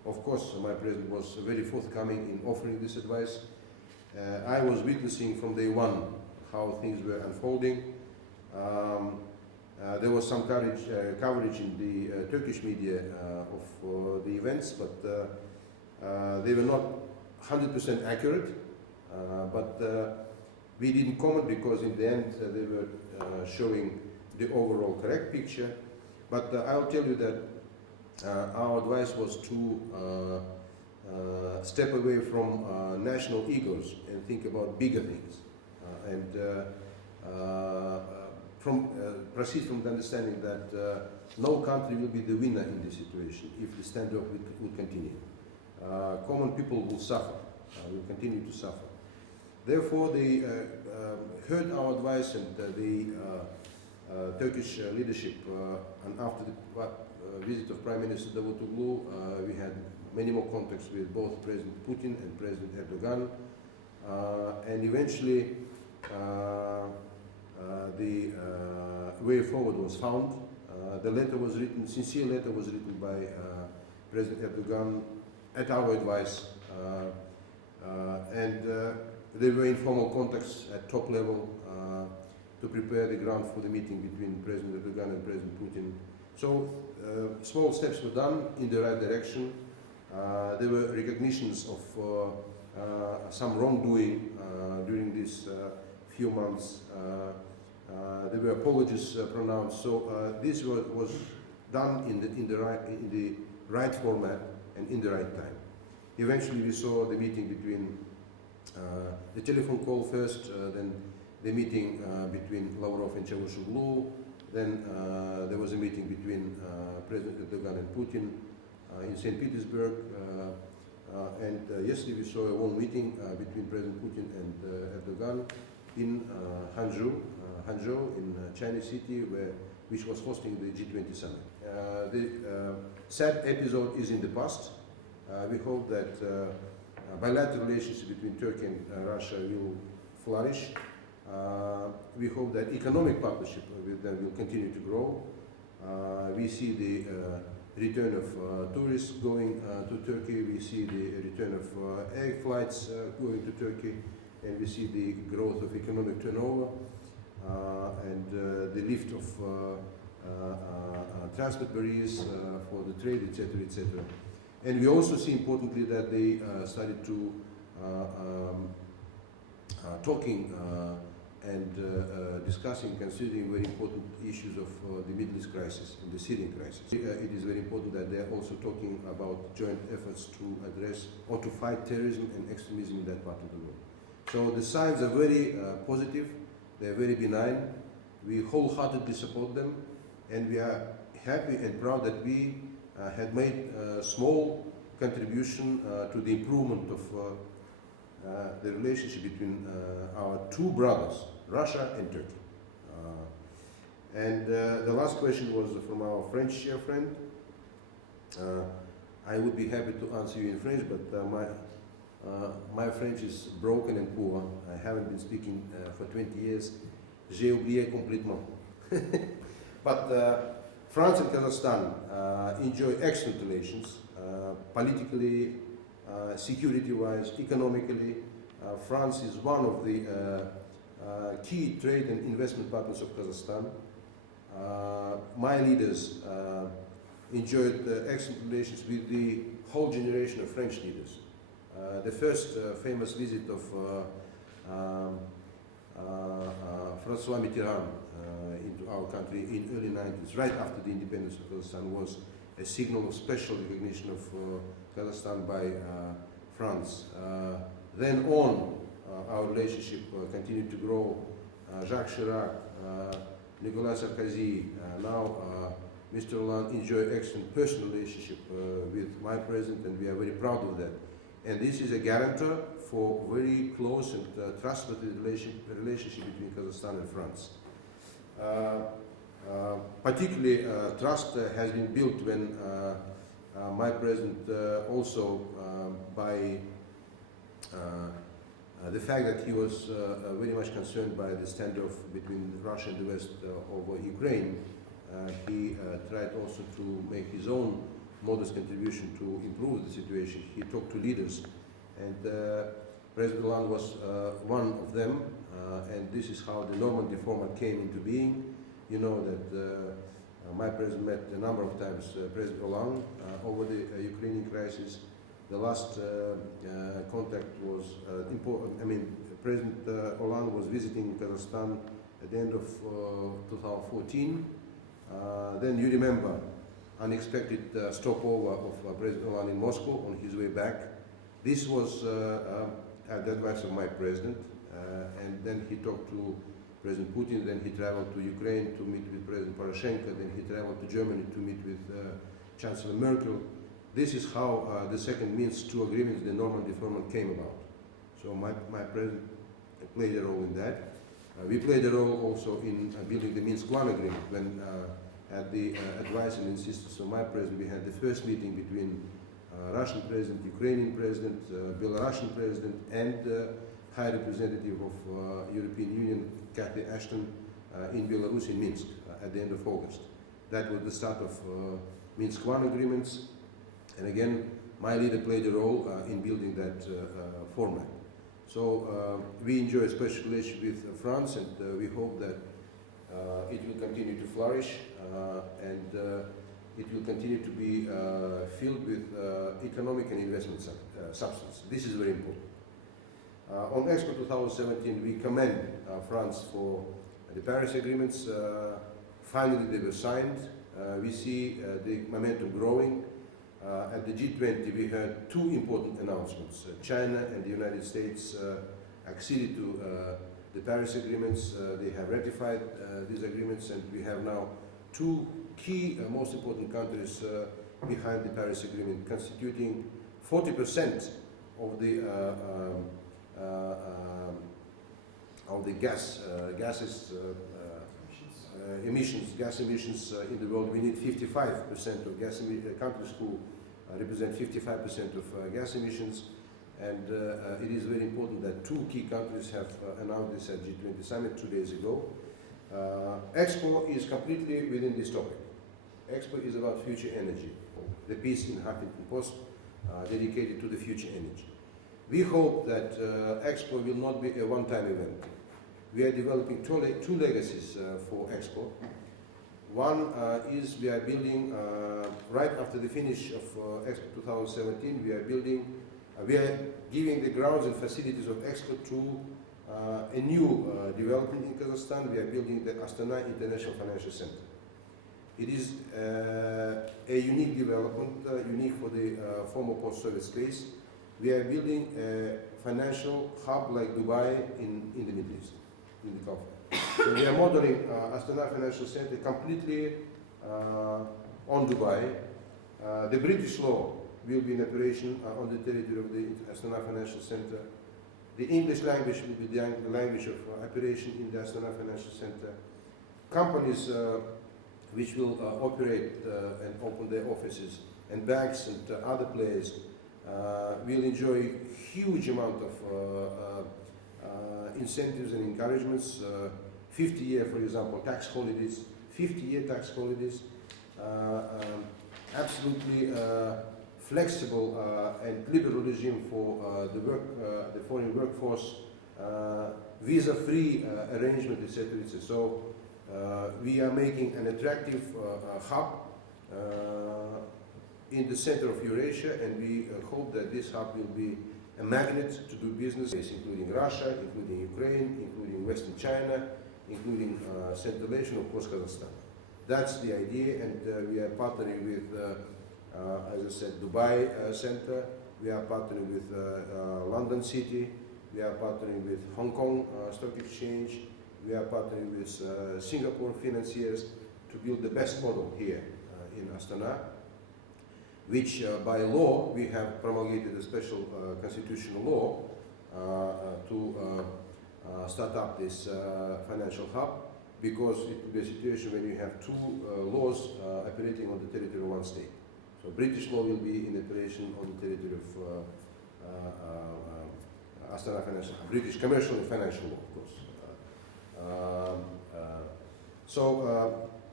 Of course, my president was very forthcoming in offering this advice. I was witnessing from day one how things were unfolding. There was some coverage in the Turkish media of the events, but they were not 100% accurate. But we didn't comment because in the end they were showing the overall correct picture. But I'll tell you that our advice was to step away from national egos and think about bigger things, proceed from the understanding that no country will be the winner in this situation if the standoff would continue. Common people will suffer, will continue to suffer. Therefore, they heard our advice, and the Turkish leadership, and after the visit of Prime Minister Davutoglu, we had many more contacts with both President Putin and President Erdogan, and eventually the way forward was found. The letter was written, sincere letter was written by President Erdogan at our advice, and there were informal contacts at top level to prepare the ground for the meeting between President Erdogan and President Putin. So small steps were done in the right direction. There were recognitions of some wrongdoing during these few months. There were apologies pronounced. So this was done in the right format and in the right time. Eventually, we saw the meeting between the telephone call first, then the meeting between Lavrov and Çavuşoğlu. Then there was a meeting between President Erdogan and Putin in St. Petersburg. And yesterday we saw a one meeting between President Putin and Erdogan in Hangzhou in Chinese city, which was hosting the G20 summit. The sad episode is in the past. We hope that bilateral relations between Turkey and Russia will flourish. We hope that economic partnership with them will continue to grow. We see the return of tourists going to Turkey. We see the return of air flights going to Turkey, and we see the growth of economic turnover and the lift of transport barriers for the trade, etc., etc. And we also see, importantly, that they started to talking and discussing, considering very important issues of the Middle East crisis and the Syrian crisis. It is very important that they are also talking about joint efforts to address or to fight terrorism and extremism in that part of the world. So the signs are very positive, they are very benign. We wholeheartedly support them, and we are happy and proud that we had made a small contribution to the improvement of the relationship between our two brothers, Russia and Turkey. And the last question was from our French friend. I would be happy to answer you in French, but my French is broken and poor. I haven't been speaking for 20 years. J'ai oublié complètement. But France and Kazakhstan enjoy excellent relations, politically, security-wise, economically. France is one of the key trade and investment partners of Kazakhstan. My leaders enjoyed excellent relations with the whole generation of French leaders. The first famous visit of François Mitterrand into our country in early 90s, right after the independence of Kazakhstan, was a signal of special recognition of Kazakhstan by France. Then on, our relationship continued to grow. Jacques Chirac, Nicolas Sarkozy, now Mr. Hollande enjoy excellent personal relationship with my president, and we are very proud of that. And this is a guarantor for very close and trustworthy relationship between Kazakhstan and France. Particularly, trust has been built when my president also by the fact that he was very much concerned by the standoff between Russia and the West over Ukraine. He tried also to make his own modest contribution to improve the situation. He talked to leaders, and President Hollande was one of them, and this is how the Normandy format came into being. You know that my president met a number of times President Hollande over the Ukrainian crisis. The last contact was important. I mean, President Hollande was visiting Kazakhstan at the end of 2014. Then you remember unexpected stopover of President Hollande in Moscow on his way back. This was at the advice of my president, and then he talked to President Putin, then he traveled to Ukraine to meet with President Poroshenko, then he traveled to Germany to meet with Chancellor Merkel. This is how the second Minsk II agreement, the Normandy format, came about. So my president played a role in that. We played a role also in building the Minsk I agreement when at the advice and insistence of my president, we had the first meeting between Russian president, Ukrainian president, Belarusian president, and High Representative of European Union, Cathy Ashton, in Belarus, in Minsk, at the end of August. That was the start of Minsk I agreements, and again, my leader played a role in building that format. So we enjoy a special relationship with France, and we hope that it will continue to flourish, and it will continue to be filled with economic and investment substance. This is very important. On Expo 2017, we commend France for the Paris agreements. Finally, they were signed. We see the momentum growing. At the G20, we had two important announcements. China and the United States acceded to the Paris agreements. They have ratified these agreements, and we have now two key, most important countries behind the Paris Agreement, constituting 40% of the gas emissions in the world. We need 55% of gas countries who represent 55% of gas emissions, and it is very important that two key countries have announced this at G20 summit 2 days ago. Expo is completely within this topic. Expo is about future energy. The piece in Huffington Post dedicated to the future energy. We hope that Expo will not be a one-time event. We are developing two legacies for Expo. One is we are building, right after the finish of Expo 2017, we are giving the grounds and facilities of Expo to a new development in Kazakhstan. We are building the Astana International Financial Center. It is a unique development, unique for the former post-Soviet space. We are building a financial hub like Dubai in the Middle East, in the Gulf. So we are modeling Astana Financial Center completely on Dubai. The British law will be in operation on the territory of the Astana Financial Center. The English language will be the language of operation in the Astana Financial Center. Companies which will operate and open their offices, and banks and other players will enjoy huge amount of incentives and encouragements. 50-year, for example, tax holidays, 50-year tax holidays, absolutely flexible and liberal regime for the foreign workforce, visa-free arrangement, etc., etc. So we are making an attractive hub in the center of Eurasia, and we hope that this hub will be a magnet to do business, including Russia, including Ukraine, including Western China, including Central Asia, and of course Kazakhstan. That's the idea, and we are partnering with, as I said, Dubai Center. We are partnering with London City. We are partnering with Hong Kong Stock Exchange. We are partnering with Singapore financiers to build the best model here in Astana, which by law we have promulgated a special constitutional law to start up this financial hub, because it will be a situation when you have two laws operating on the territory of one state. So British law will be in operation on the territory of Astana Financial, British commercial and financial law, of course. So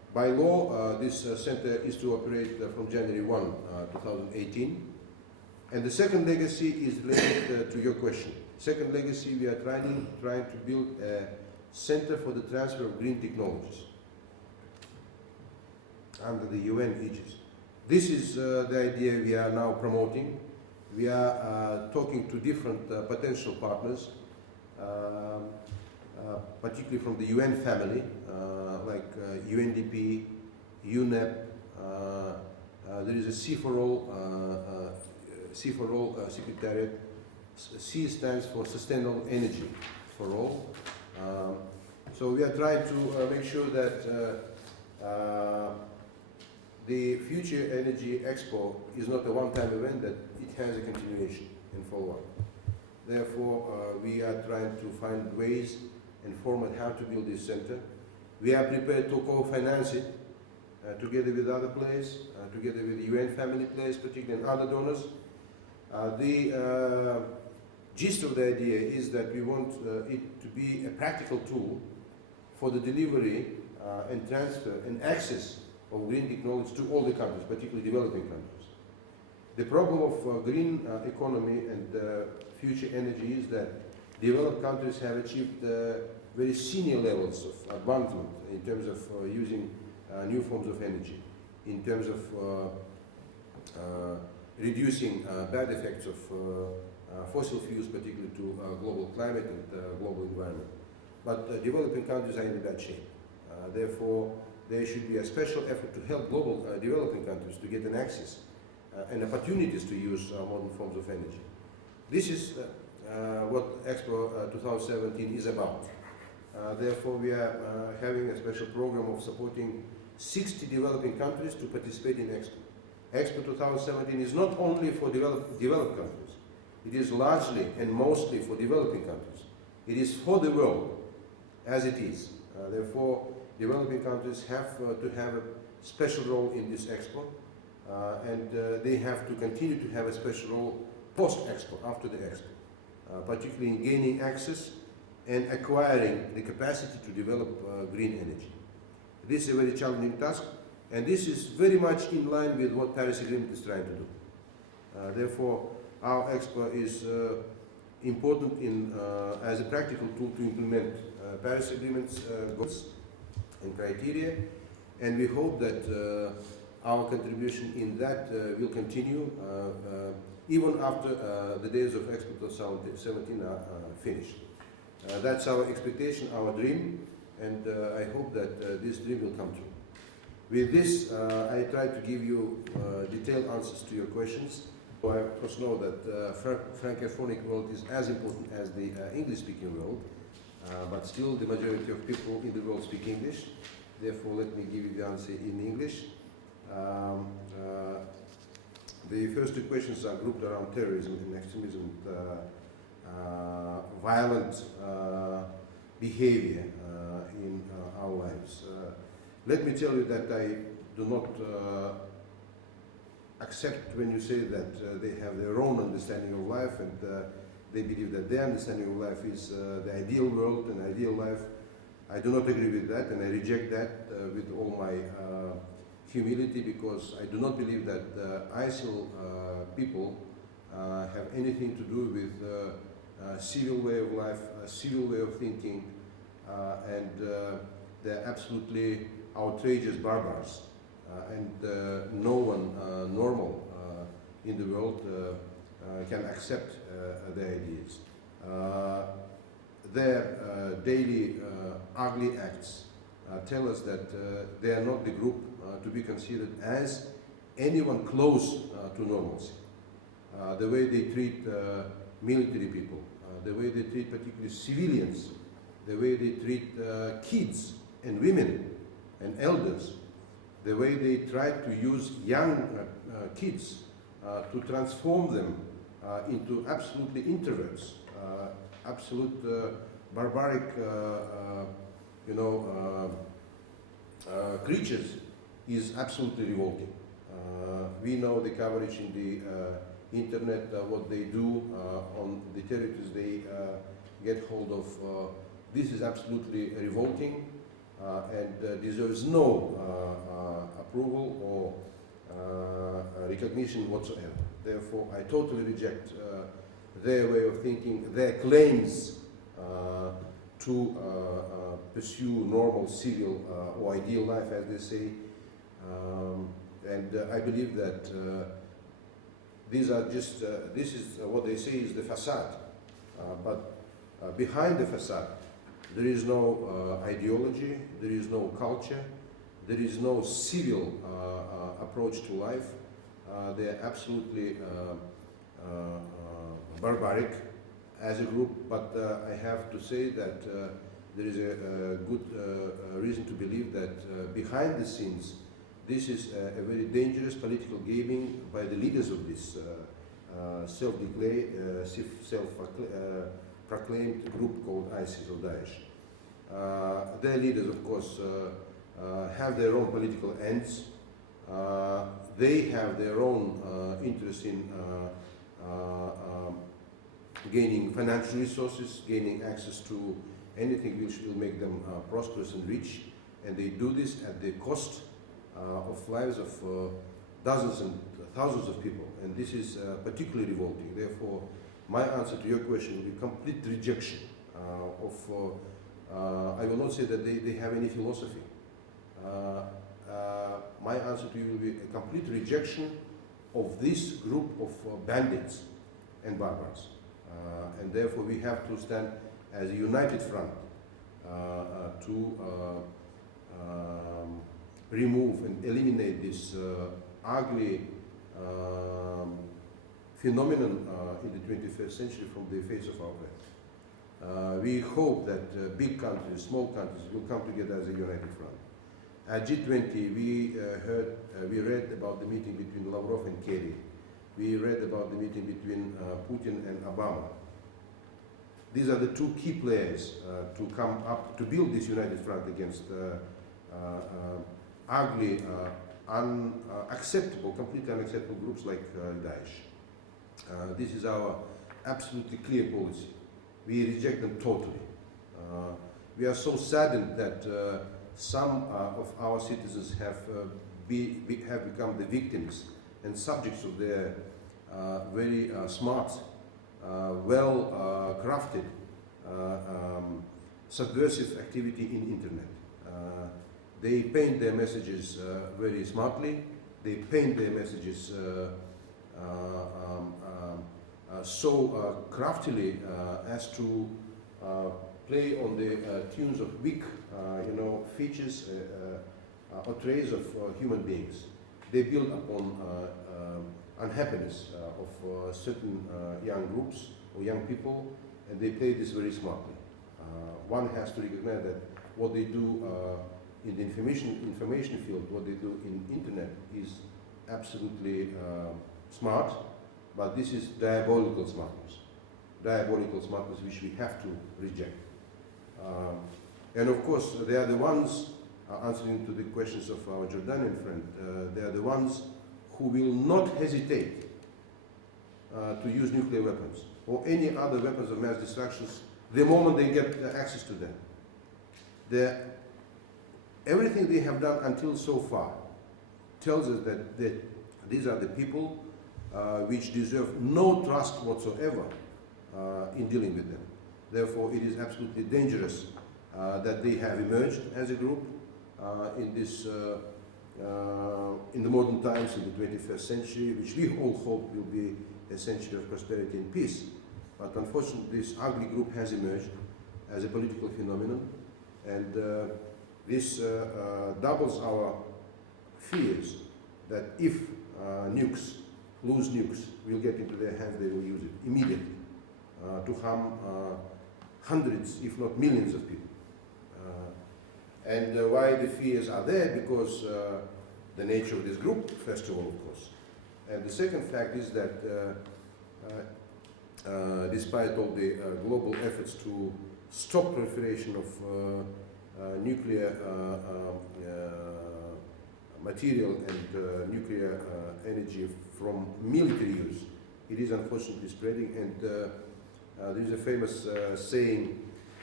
By law, this center is to operate from January 1, 2018. And the second legacy is related to your question. Second legacy, we are trying to build a center for the transfer of green technologies under the UN aegis. This is the idea we are now promoting. We are talking to different potential partners, particularly from the UN family, like UNDP, UNEP. There is a C4all secretariat. C stands for Sustainable Energy for All. So we are trying to make sure that the Future Energy Expo is not a one-time event, that it has a continuation and follow-up. Therefore, we are trying to find ways and format how to build this center. We are prepared to co-finance it together with other players, together with the UN family players, particularly, and other donors. The gist of the idea is that we want it to be a practical tool for the delivery and transfer and access of green technology to all the countries, particularly developing countries. The problem of green economy and future energy is that developed countries have achieved very senior levels of advancement in terms of using new forms of energy, in terms of reducing bad effects of fossil fuels, particularly to global climate and global environment. But developing countries are in bad shape. Therefore, there should be a special effort to help global developing countries to get an access and opportunities to use modern forms of energy. This is what Expo 2017 is about. Therefore, we are having a special program of supporting 60 developing countries to participate in Expo. Expo 2017 is not only for developed countries. It is largely and mostly for developing countries. It is for the world, as it is. Therefore, developing countries have to have a special role in this Expo, and they have to continue to have a special role post-Expo, after the Expo, particularly in gaining access and acquiring the capacity to develop green energy. This is a very challenging task, and this is very much in line with what Paris Agreement is trying to do. Therefore, our Expo is important as a practical tool to implement Paris Agreement's goals and criteria, and we hope that our contribution in that will continue even after the days of Expo 2017 are finished. That's our expectation, our dream, and I hope that this dream will come true. With this, I try to give you detailed answers to your questions. So I of course know that Francophonic world is as important as the English-speaking world, but still the majority of people in the world speak English. Therefore, let me give you the answer in English. The first two questions are grouped around terrorism and extremism, violent behavior in our lives. Let me tell you that I do not accept when you say that they have their own understanding of life and they believe that their understanding of life is the ideal world and ideal life. I do not agree with that, and I reject that with all my humility, because I do not believe that ISIL people have anything to do with a civil way of life, a civil way of thinking, and they're absolutely outrageous barbares. And no one normal in the world can accept their ideas. Their daily ugly acts tell us that they are not the group to be considered as anyone close to normalcy. The way they treat military people, the way they treat particularly civilians, the way they treat kids and women and elders, the way they try to use young kids to transform them into absolutely introverts, absolute barbaric, creatures, is absolutely revolting. We know the coverage in the internet, what they do on the territories they get hold of. This is absolutely revolting. and deserves no approval or recognition whatsoever. Therefore, I totally reject their way of thinking, their claims to pursue normal civil or ideal life, as they say. And I believe that these are just, this is what they say is the facade. But behind the facade, there is no ideology, there is no culture, there is no civil approach to life. They are absolutely barbaric as a group, but I have to say that there is a good reason to believe that behind the scenes, this is a very dangerous political gaming by the leaders of this self-proclaimed group called ISIS or Daesh. Their leaders, of course, have their own political ends. They have their own interest in gaining financial resources, gaining access to anything which will make them prosperous and rich, and they do this at the cost of lives of dozens and thousands of people, and this is particularly revolting. Therefore, my answer to your question will be complete rejection of, I will not say that they have any philosophy. My answer to you will be a complete rejection of this group of bandits and barbars. And therefore we have to stand as a united front to remove and eliminate this ugly phenomenon in the 21st century from the face of our planet. We hope that big countries, small countries will come together as a united front. At G20 we read about the meeting between Lavrov and Kerry. We read about the meeting between Putin and Obama. These are the two key players to come up to build this united front against ugly, unacceptable, completely unacceptable groups like Daesh. This is our absolutely clear policy. We reject them totally. We are so saddened that some of our citizens have become the victims and subjects of their very smart, well-crafted, subversive activity in internet. They paint their messages very smartly. They paint their messages so craftily as to play on the tunes of weak, features or traits of human beings. They build upon unhappiness of certain young groups or young people, and they play this very smartly. One has to recognize that what they do in the information field, what they do in internet is absolutely smart, but this is diabolical smartness which we have to reject. And of course, they are the ones, answering to the questions of our Jordanian friend, they are the ones who will not hesitate to use nuclear weapons or any other weapons of mass destruction the moment they get access to them. Everything they have done until so far tells us that these are the people which deserve no trust whatsoever in dealing with them. Therefore, it is absolutely dangerous that they have emerged as a group in this in the modern times, in the 21st century, which we all hope will be a century of prosperity and peace. But unfortunately, this ugly group has emerged as a political phenomenon, and this doubles our fears that if loose nukes will get into their hands, they will use it immediately to harm hundreds, if not millions of people. And why the fears are there? Because the nature of this group, first of all, of course. And the second fact is that despite all the global efforts to stop proliferation of nuclear material and nuclear energy from military use, it is unfortunately spreading. And there is a famous saying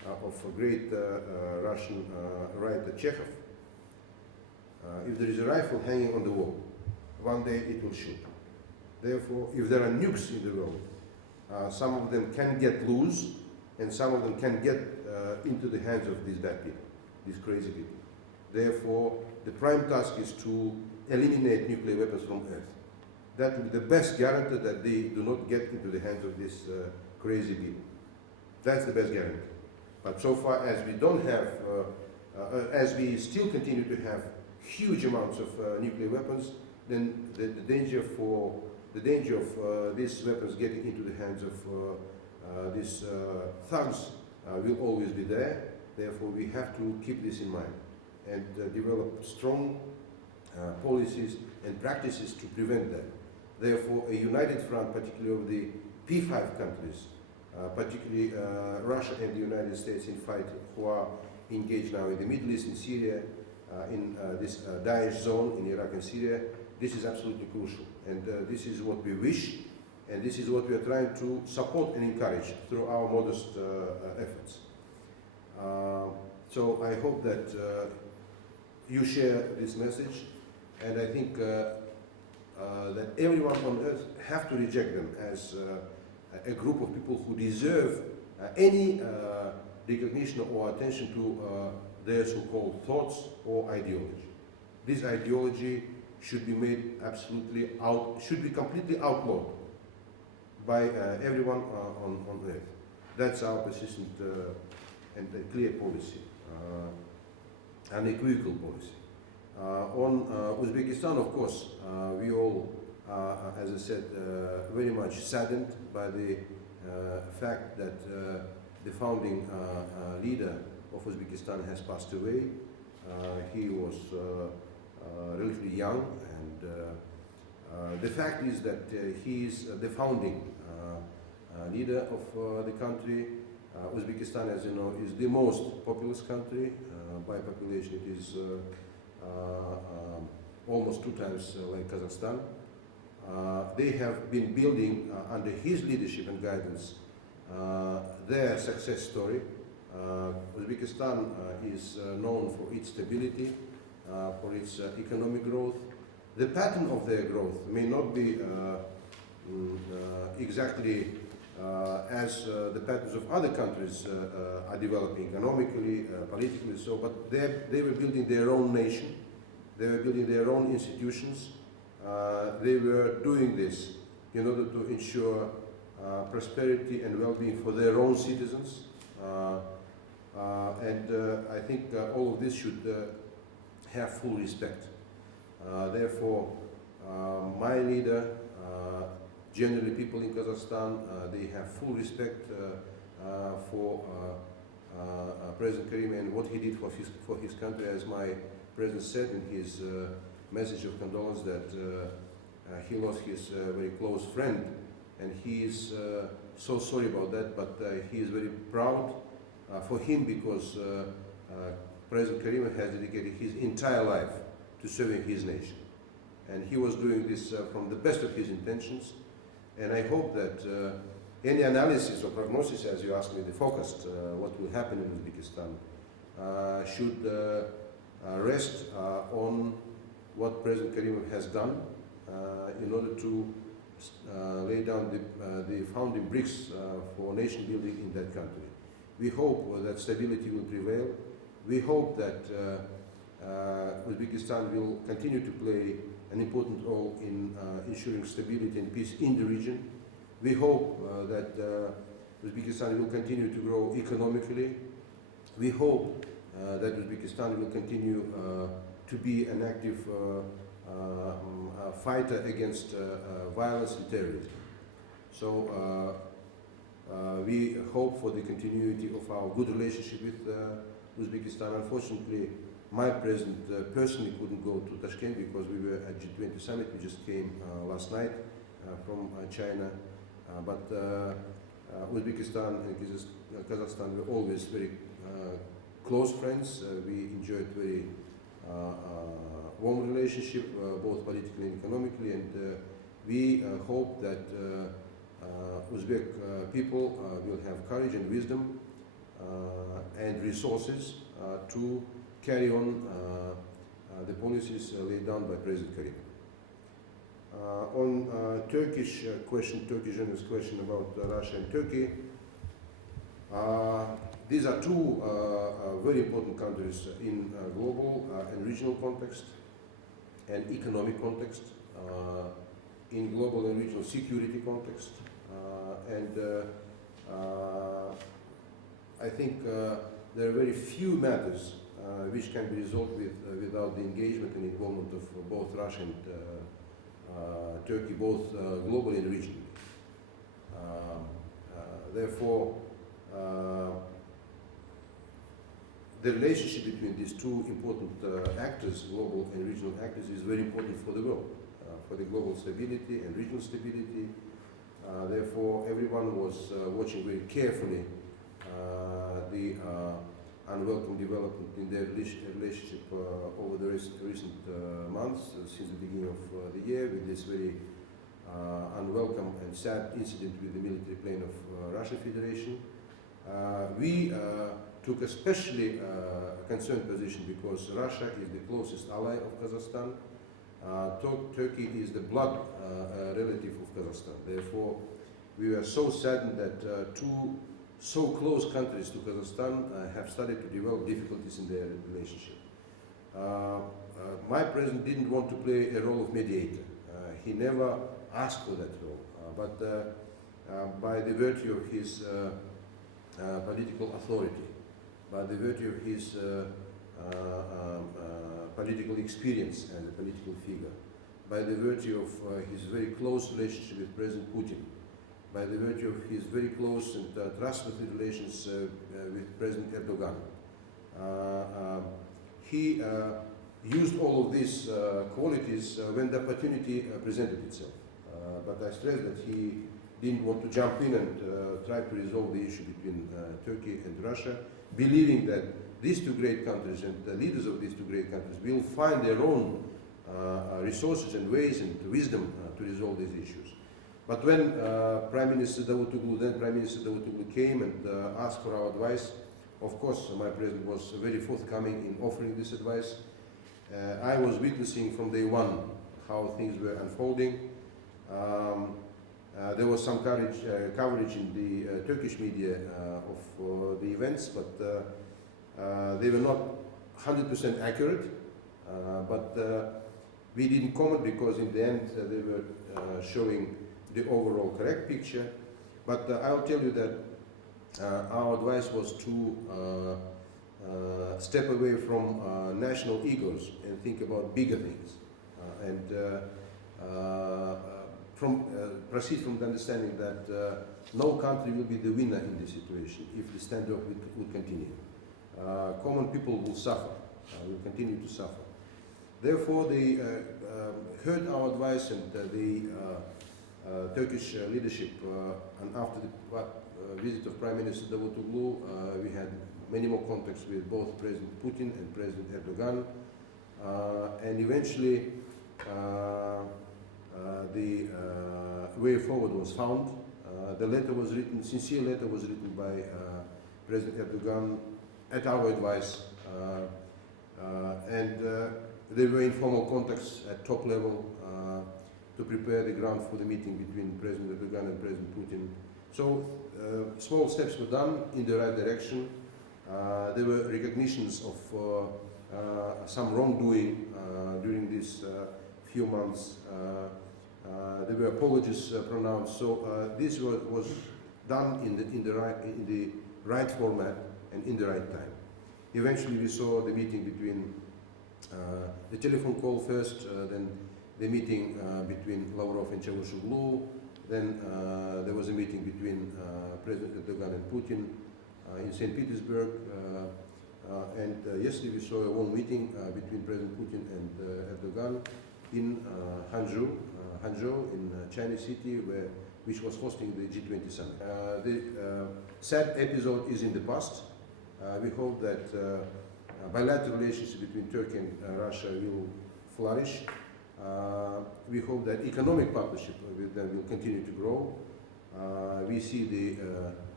of a great Russian writer Chekhov. If there is a rifle hanging on the wall, one day it will shoot. Therefore, if there are nukes in the world, some of them can get loose, and some of them can get into the hands of these bad people, these crazy people. Therefore, the prime task is to eliminate nuclear weapons from Earth. That will be the best guarantee that they do not get into the hands of these crazy people. That's the best guarantee. But so far as we don't have, as we still continue to have huge amounts of nuclear weapons, then the danger of these weapons getting into the hands of these thugs will always be there. Therefore, we have to keep this in mind and develop strong policies and practices to prevent that. Therefore, a united front, particularly of the P5 countries, particularly Russia and the United States in fight, who are engaged now in the Middle East, in Syria, in this Daesh zone in Iraq and Syria, this is absolutely crucial. And this is what we wish, and this is what we are trying to support and encourage through our modest efforts. So I hope that you share this message, and I think that everyone on earth have to reject them as a group of people who deserve any recognition or attention to their so-called thoughts or ideology. This ideology should be made absolutely out, should be completely outlawed by everyone on earth. That's our persistent and clear policy, unequivocal policy. On Uzbekistan, of course, we all, as I said, very much saddened by the fact that the founding leader of Uzbekistan has passed away. He was relatively young, and the fact is that he is the founding leader of the country. Uzbekistan, as you know, is the most populous country. By population, it is almost 2 times like Kazakhstan. They have been building under his leadership and guidance their success story. Uzbekistan is known for its stability, for its economic growth. The pattern of their growth may not be exactly as the patterns of other countries are developing economically, politically, so, but they were building their own nation, they were building their own institutions, they were doing this in order to ensure prosperity and well-being for their own citizens, and I think all of this should have full respect. Therefore, my leader, generally people in Kazakhstan, they have full respect for President Karim and what he did for his country. As my president said in his message of condolence, that he lost his very close friend, and he is so sorry about that, but he is very proud for him, because President Karim has dedicated his entire life to serving his nation. And he was doing this from the best of his intentions. And I hope that any analysis or prognosis, as you asked me, the focused, what will happen in Uzbekistan, should rest on what President Karimov has done in order to lay down the founding bricks for nation building in that country. We hope that stability will prevail. We hope that Uzbekistan will continue to play an important role in ensuring stability and peace in the region. We hope that Uzbekistan will continue to grow economically. We hope that Uzbekistan will continue to be an active fighter against violence and terrorism. So we hope for the continuity of our good relationship with Uzbekistan. Unfortunately, my president personally couldn't go to Tashkent because we were at G20 summit. We just came last night from China. But Uzbekistan and Kazakhstan were always very close friends. We enjoyed very warm relationship, both politically and economically. And we hope that Uzbek people will have courage and wisdom and resources to carry on the policies laid down by President Karim. On Turkish journalist question about Russia and Turkey, these are two very important countries in global and regional context and economic context, in global and regional security context, and I think there are very few matters which can be resolved without the engagement and involvement of both Russia and Turkey, both globally and regionally. Therefore, the relationship between these two important actors, global and regional actors, is very important for the world, for the global stability and regional stability. Therefore, everyone was watching very carefully the unwelcome development in their relationship over the recent months, since the beginning of the year, with this very unwelcome and sad incident with the military plane of Russian Federation. We took a especially concerned position because Russia is the closest ally of Kazakhstan. Turkey is the blood relative of Kazakhstan. Therefore, we were so saddened that two so close countries to Kazakhstan have started to develop difficulties in their relationship. My president didn't want to play a role of mediator. He never asked for that role, but by the virtue of his political authority, by the virtue of his political experience as a political figure, by the virtue of his very close relationship with President Putin, by the virtue of his very close and trustworthy relations with President Erdogan. He used all of these qualities when the opportunity presented itself. But I stress that he didn't want to jump in and try to resolve the issue between Turkey and Russia, believing that these two great countries and the leaders of these two great countries will find their own resources and ways and wisdom to resolve these issues. But when Prime Minister Davutoglu came and asked for our advice, of course my president was very forthcoming in offering this advice. I was witnessing from day one how things were unfolding. There was some coverage in the Turkish media of the events, but they were not 100% accurate. But we didn't comment because in the end they were showing the overall correct picture. But I'll tell you that our advice was to step away from national egos and think about bigger things, and proceed from the understanding that no country will be the winner in this situation if the standoff will continue. Common people will suffer, will continue to suffer. Therefore, they heard our advice, and the Turkish leadership, and after the visit of Prime Minister Davutoglu, we had many more contacts with both President Putin and President Erdogan, and eventually the way forward was found. The letter was written, sincere letter was written by President Erdogan at our advice, and there were informal contacts at top level to prepare the ground for the meeting between President Erdogan and President Putin. So small steps were done in the right direction. There were recognitions of some wrongdoing during these few months. There were apologies pronounced. So this was done in the right format and in the right time. Eventually, we saw the meeting between the telephone call first, then the meeting between Lavrov and Çavuşoğlu. Then there was a meeting between President Erdogan and Putin in St. Petersburg. And yesterday we saw a one meeting between President Putin and Erdogan in Hangzhou in Chinese city, which was hosting the G20 summit. The sad episode is in the past. We hope that bilateral relationship between Turkey and Russia will flourish. We hope that economic partnership with them will continue to grow. We see the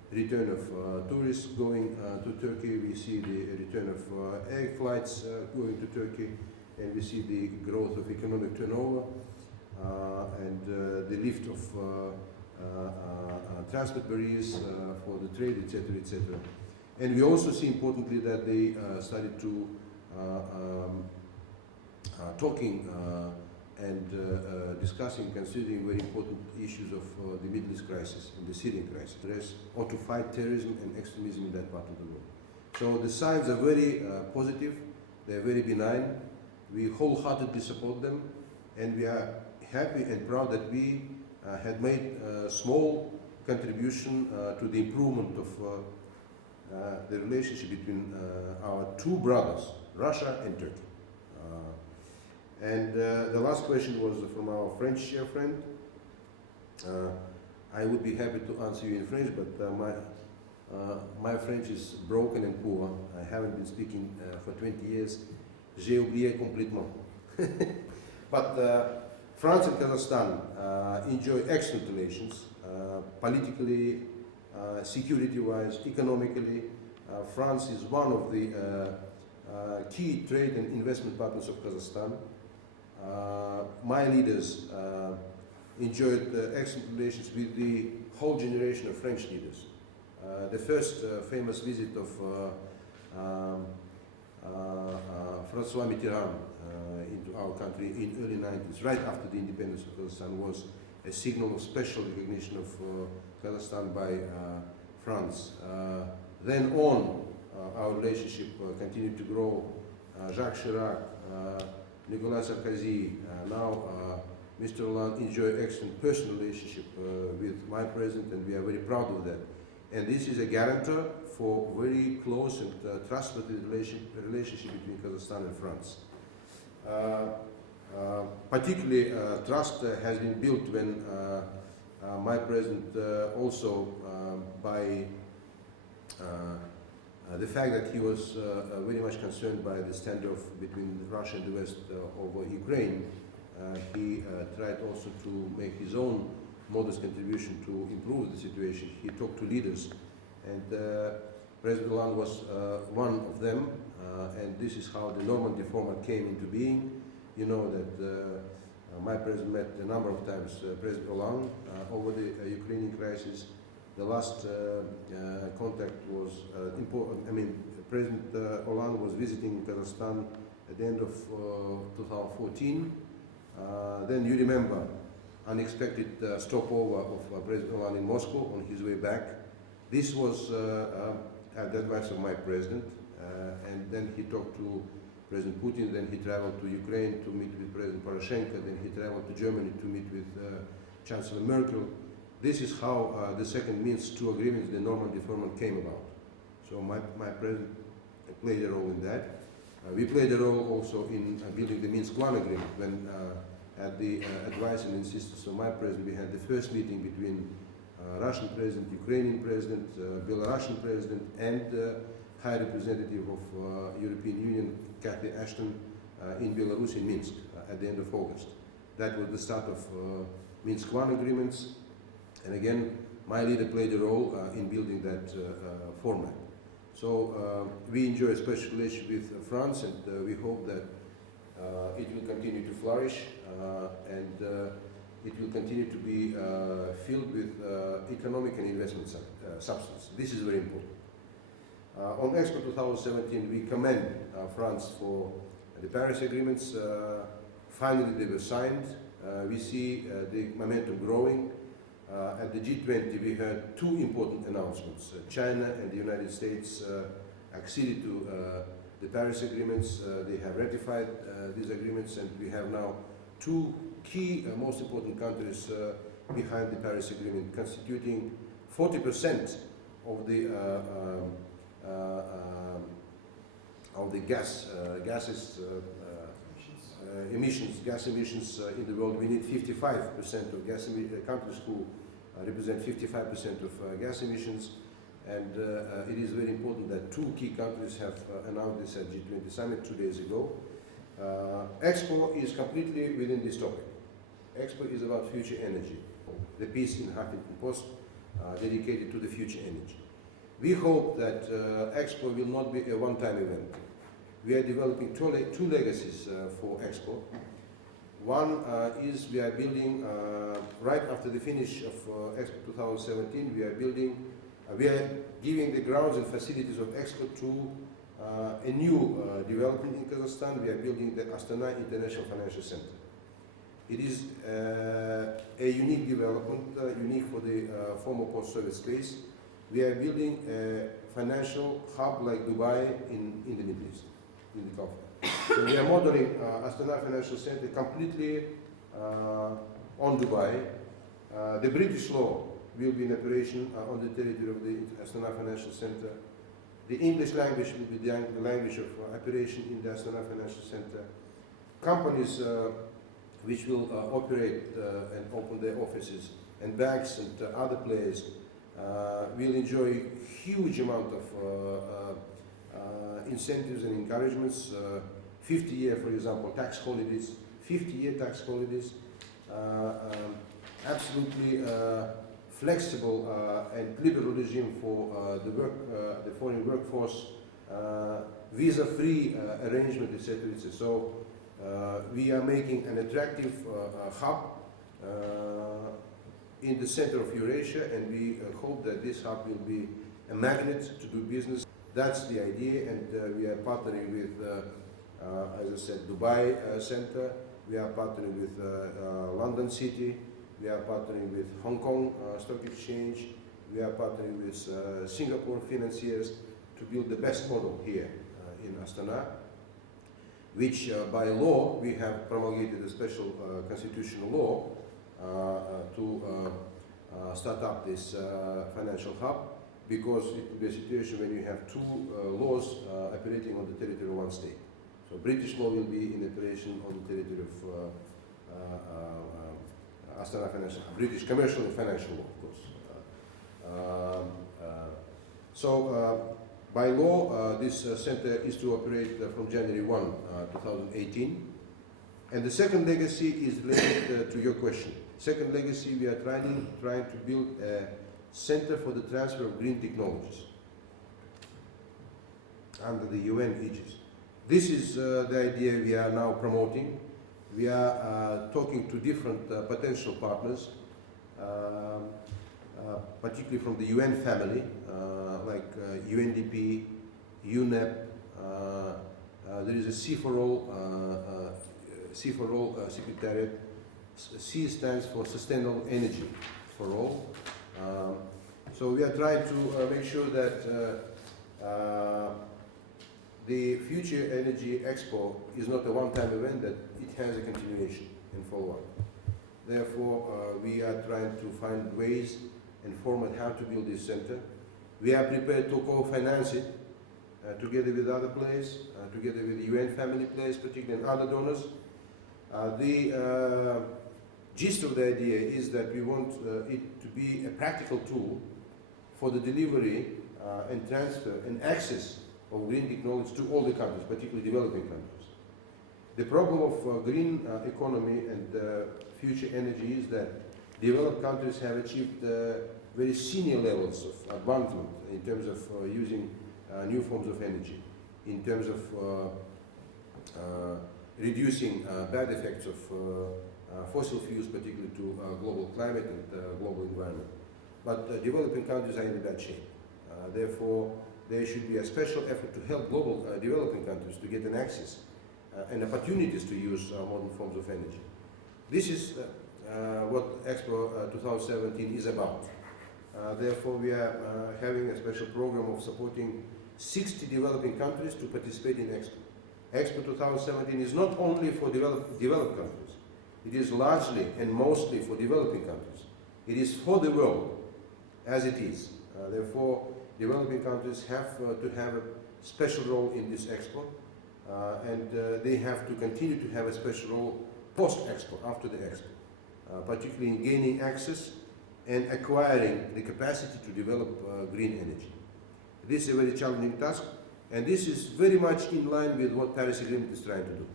return of tourists going to Turkey. We see the return of air flights going to Turkey, and we see the growth of economic turnover and the lift of transport barriers for the trade, etc., etc. And we also see importantly that they started to talking and discussing, considering very important issues of the Middle East crisis and the Syrian crisis, or to fight terrorism and extremism in that part of the world. So the signs are very positive, they're very benign. We wholeheartedly support them, and we are happy and proud that we had made a small contribution to the improvement of the relationship between our two brothers, Russia and Turkey. And the last question was from our French friend. I would be happy to answer you in French, but my French is broken and poor. I haven't been speaking for 20 years. J'ai oublié complètement. But France and Kazakhstan enjoy excellent relations, politically, security-wise, economically. France is one of the key trade and investment partners of Kazakhstan. My leaders enjoyed excellent relations with the whole generation of French leaders. The first famous visit of François Mitterrand into our country in early 90s, right after the independence of Kazakhstan, was a signal of special recognition of Kazakhstan by France. Then on, our relationship continued to grow. Jacques Chirac, Nicolas Sarkozy, now Mr. Hollande enjoy excellent personal relationship with my president, and we are very proud of that. And this is a guarantor for very close and trustworthy relationship between Kazakhstan and France. Particularly, trust has been built when my president also by the fact that he was very much concerned by the standoff between Russia and the West over Ukraine. He tried also to make his own modest contribution to improve the situation. He talked to leaders, and President Hollande was one of them, and this is how the Normandy format came into being. You know that my president met a number of times President Hollande over the Ukrainian crisis. The last contact was important. I mean, President Hollande was visiting Kazakhstan at the end of 2014. Then you remember unexpected stopover of President Hollande in Moscow on his way back. This was at the advice of my president, and then he talked to President Putin, then he traveled to Ukraine to meet with President Poroshenko, then he traveled to Germany to meet with Chancellor Merkel. This is how the second Minsk II agreement, the Normandy format, came about. So my president played a role in that. We played a role also in building the Minsk I agreement when at the advice and insistence of my president, we had the first meeting between Russian president, Ukrainian president, Belarusian president, and High Representative of European Union, Cathy Ashton, in Belarus, in Minsk, at the end of August. That was the start of Minsk I agreements. And again, my leader played a role in building that format. So we enjoy a special relationship with France, and we hope that it will continue to flourish, and it will continue to be filled with economic and investment substance. This is very important. On Expo 2017, we commend France for the Paris agreements. Finally, they were signed. We see the momentum growing. At the G20, we heard two important announcements. China and the United States acceded to the Paris agreements. They have ratified these agreements, and we have now two key, most important countries behind the Paris Agreement, constituting 40% of the gas emissions in the world. We need 55% of gas countries who represent 55% of gas emissions, and it is very important that two key countries have announced this at G20 summit 2 days ago. Expo is completely within this topic. Expo is about future energy. The piece in Huffington Post dedicated to the future energy. We hope that Expo will not be a one-time event. We are developing two legacies for Expo. One is we are building, right after the finish of Expo 2017, we are giving the grounds and facilities of Expo to a new development in Kazakhstan. We are building the Astana International Financial Center. It is a unique development, unique for the former post-Soviet space. We are building a financial hub like Dubai in the Middle East, in the Gulf. So we are modeling Astana Financial Center completely on Dubai. The British law will be in operation on the territory of the Astana Financial Center. The English language will be the language of operation in the Astana Financial Center. Companies which will operate and open their offices, and banks and other players will enjoy huge amount of incentives and encouragements. 50-year, for example, tax holidays, 50-year tax holidays, absolutely flexible and liberal regime for the foreign workforce, visa-free arrangement, etc., etc. So we are making an attractive hub in the center of Eurasia, and we hope that this hub will be a magnet to do business. That's the idea, and we are partnering with, as I said, Dubai Center. We are partnering with London City. We are partnering with Hong Kong Stock Exchange. We are partnering with Singapore financiers to build the best model here in Astana, which by law we have promulgated a special constitutional law to start up this financial hub, because it will be a situation when you have two laws operating on the territory of one state. So British law will be in operation on the territory of Astana Financial, British commercial and financial law, of course. By law, this center is to operate from January 1, 2018. And the second legacy is related to your question. Second legacy, we are trying to build a center for the transfer of green technologies under the UN aegis. This is the idea we are now promoting. We are talking to different potential partners, particularly from the UN family, like UNDP, UNEP. There is a C4all secretariat. C stands for Sustainable Energy for All. So we are trying to make sure that the Future Energy Expo is not a one-time event, that it has a continuation and follow-up. Therefore, we are trying to find ways and format how to build this center. We are prepared to co-finance it together with other players, together with the UN family players, particularly, and other donors. The gist of the idea is that we want it to be a practical tool for the delivery and transfer and access of green technology to all the countries, particularly developing countries. The problem of green economy and future energy is that developed countries have achieved very senior levels of advancement in terms of using new forms of energy, in terms of reducing bad effects of fossil fuels, particularly to global climate and global environment. But developing countries are in bad shape. Therefore, there should be a special effort to help global developing countries to get an access and opportunities to use modern forms of energy. This is what Expo 2017 is about. Therefore, we are having a special program of supporting 60 developing countries to participate in Expo. Expo 2017 is not only for developed countries. It is largely and mostly for developing countries. It is for the world, as it is. Therefore, developing countries have to have a special role in this Expo, and they have to continue to have a special role post-Expo, after the Expo, particularly in gaining access and acquiring the capacity to develop green energy. This is a very challenging task, and this is very much in line with what Paris Agreement is trying to do.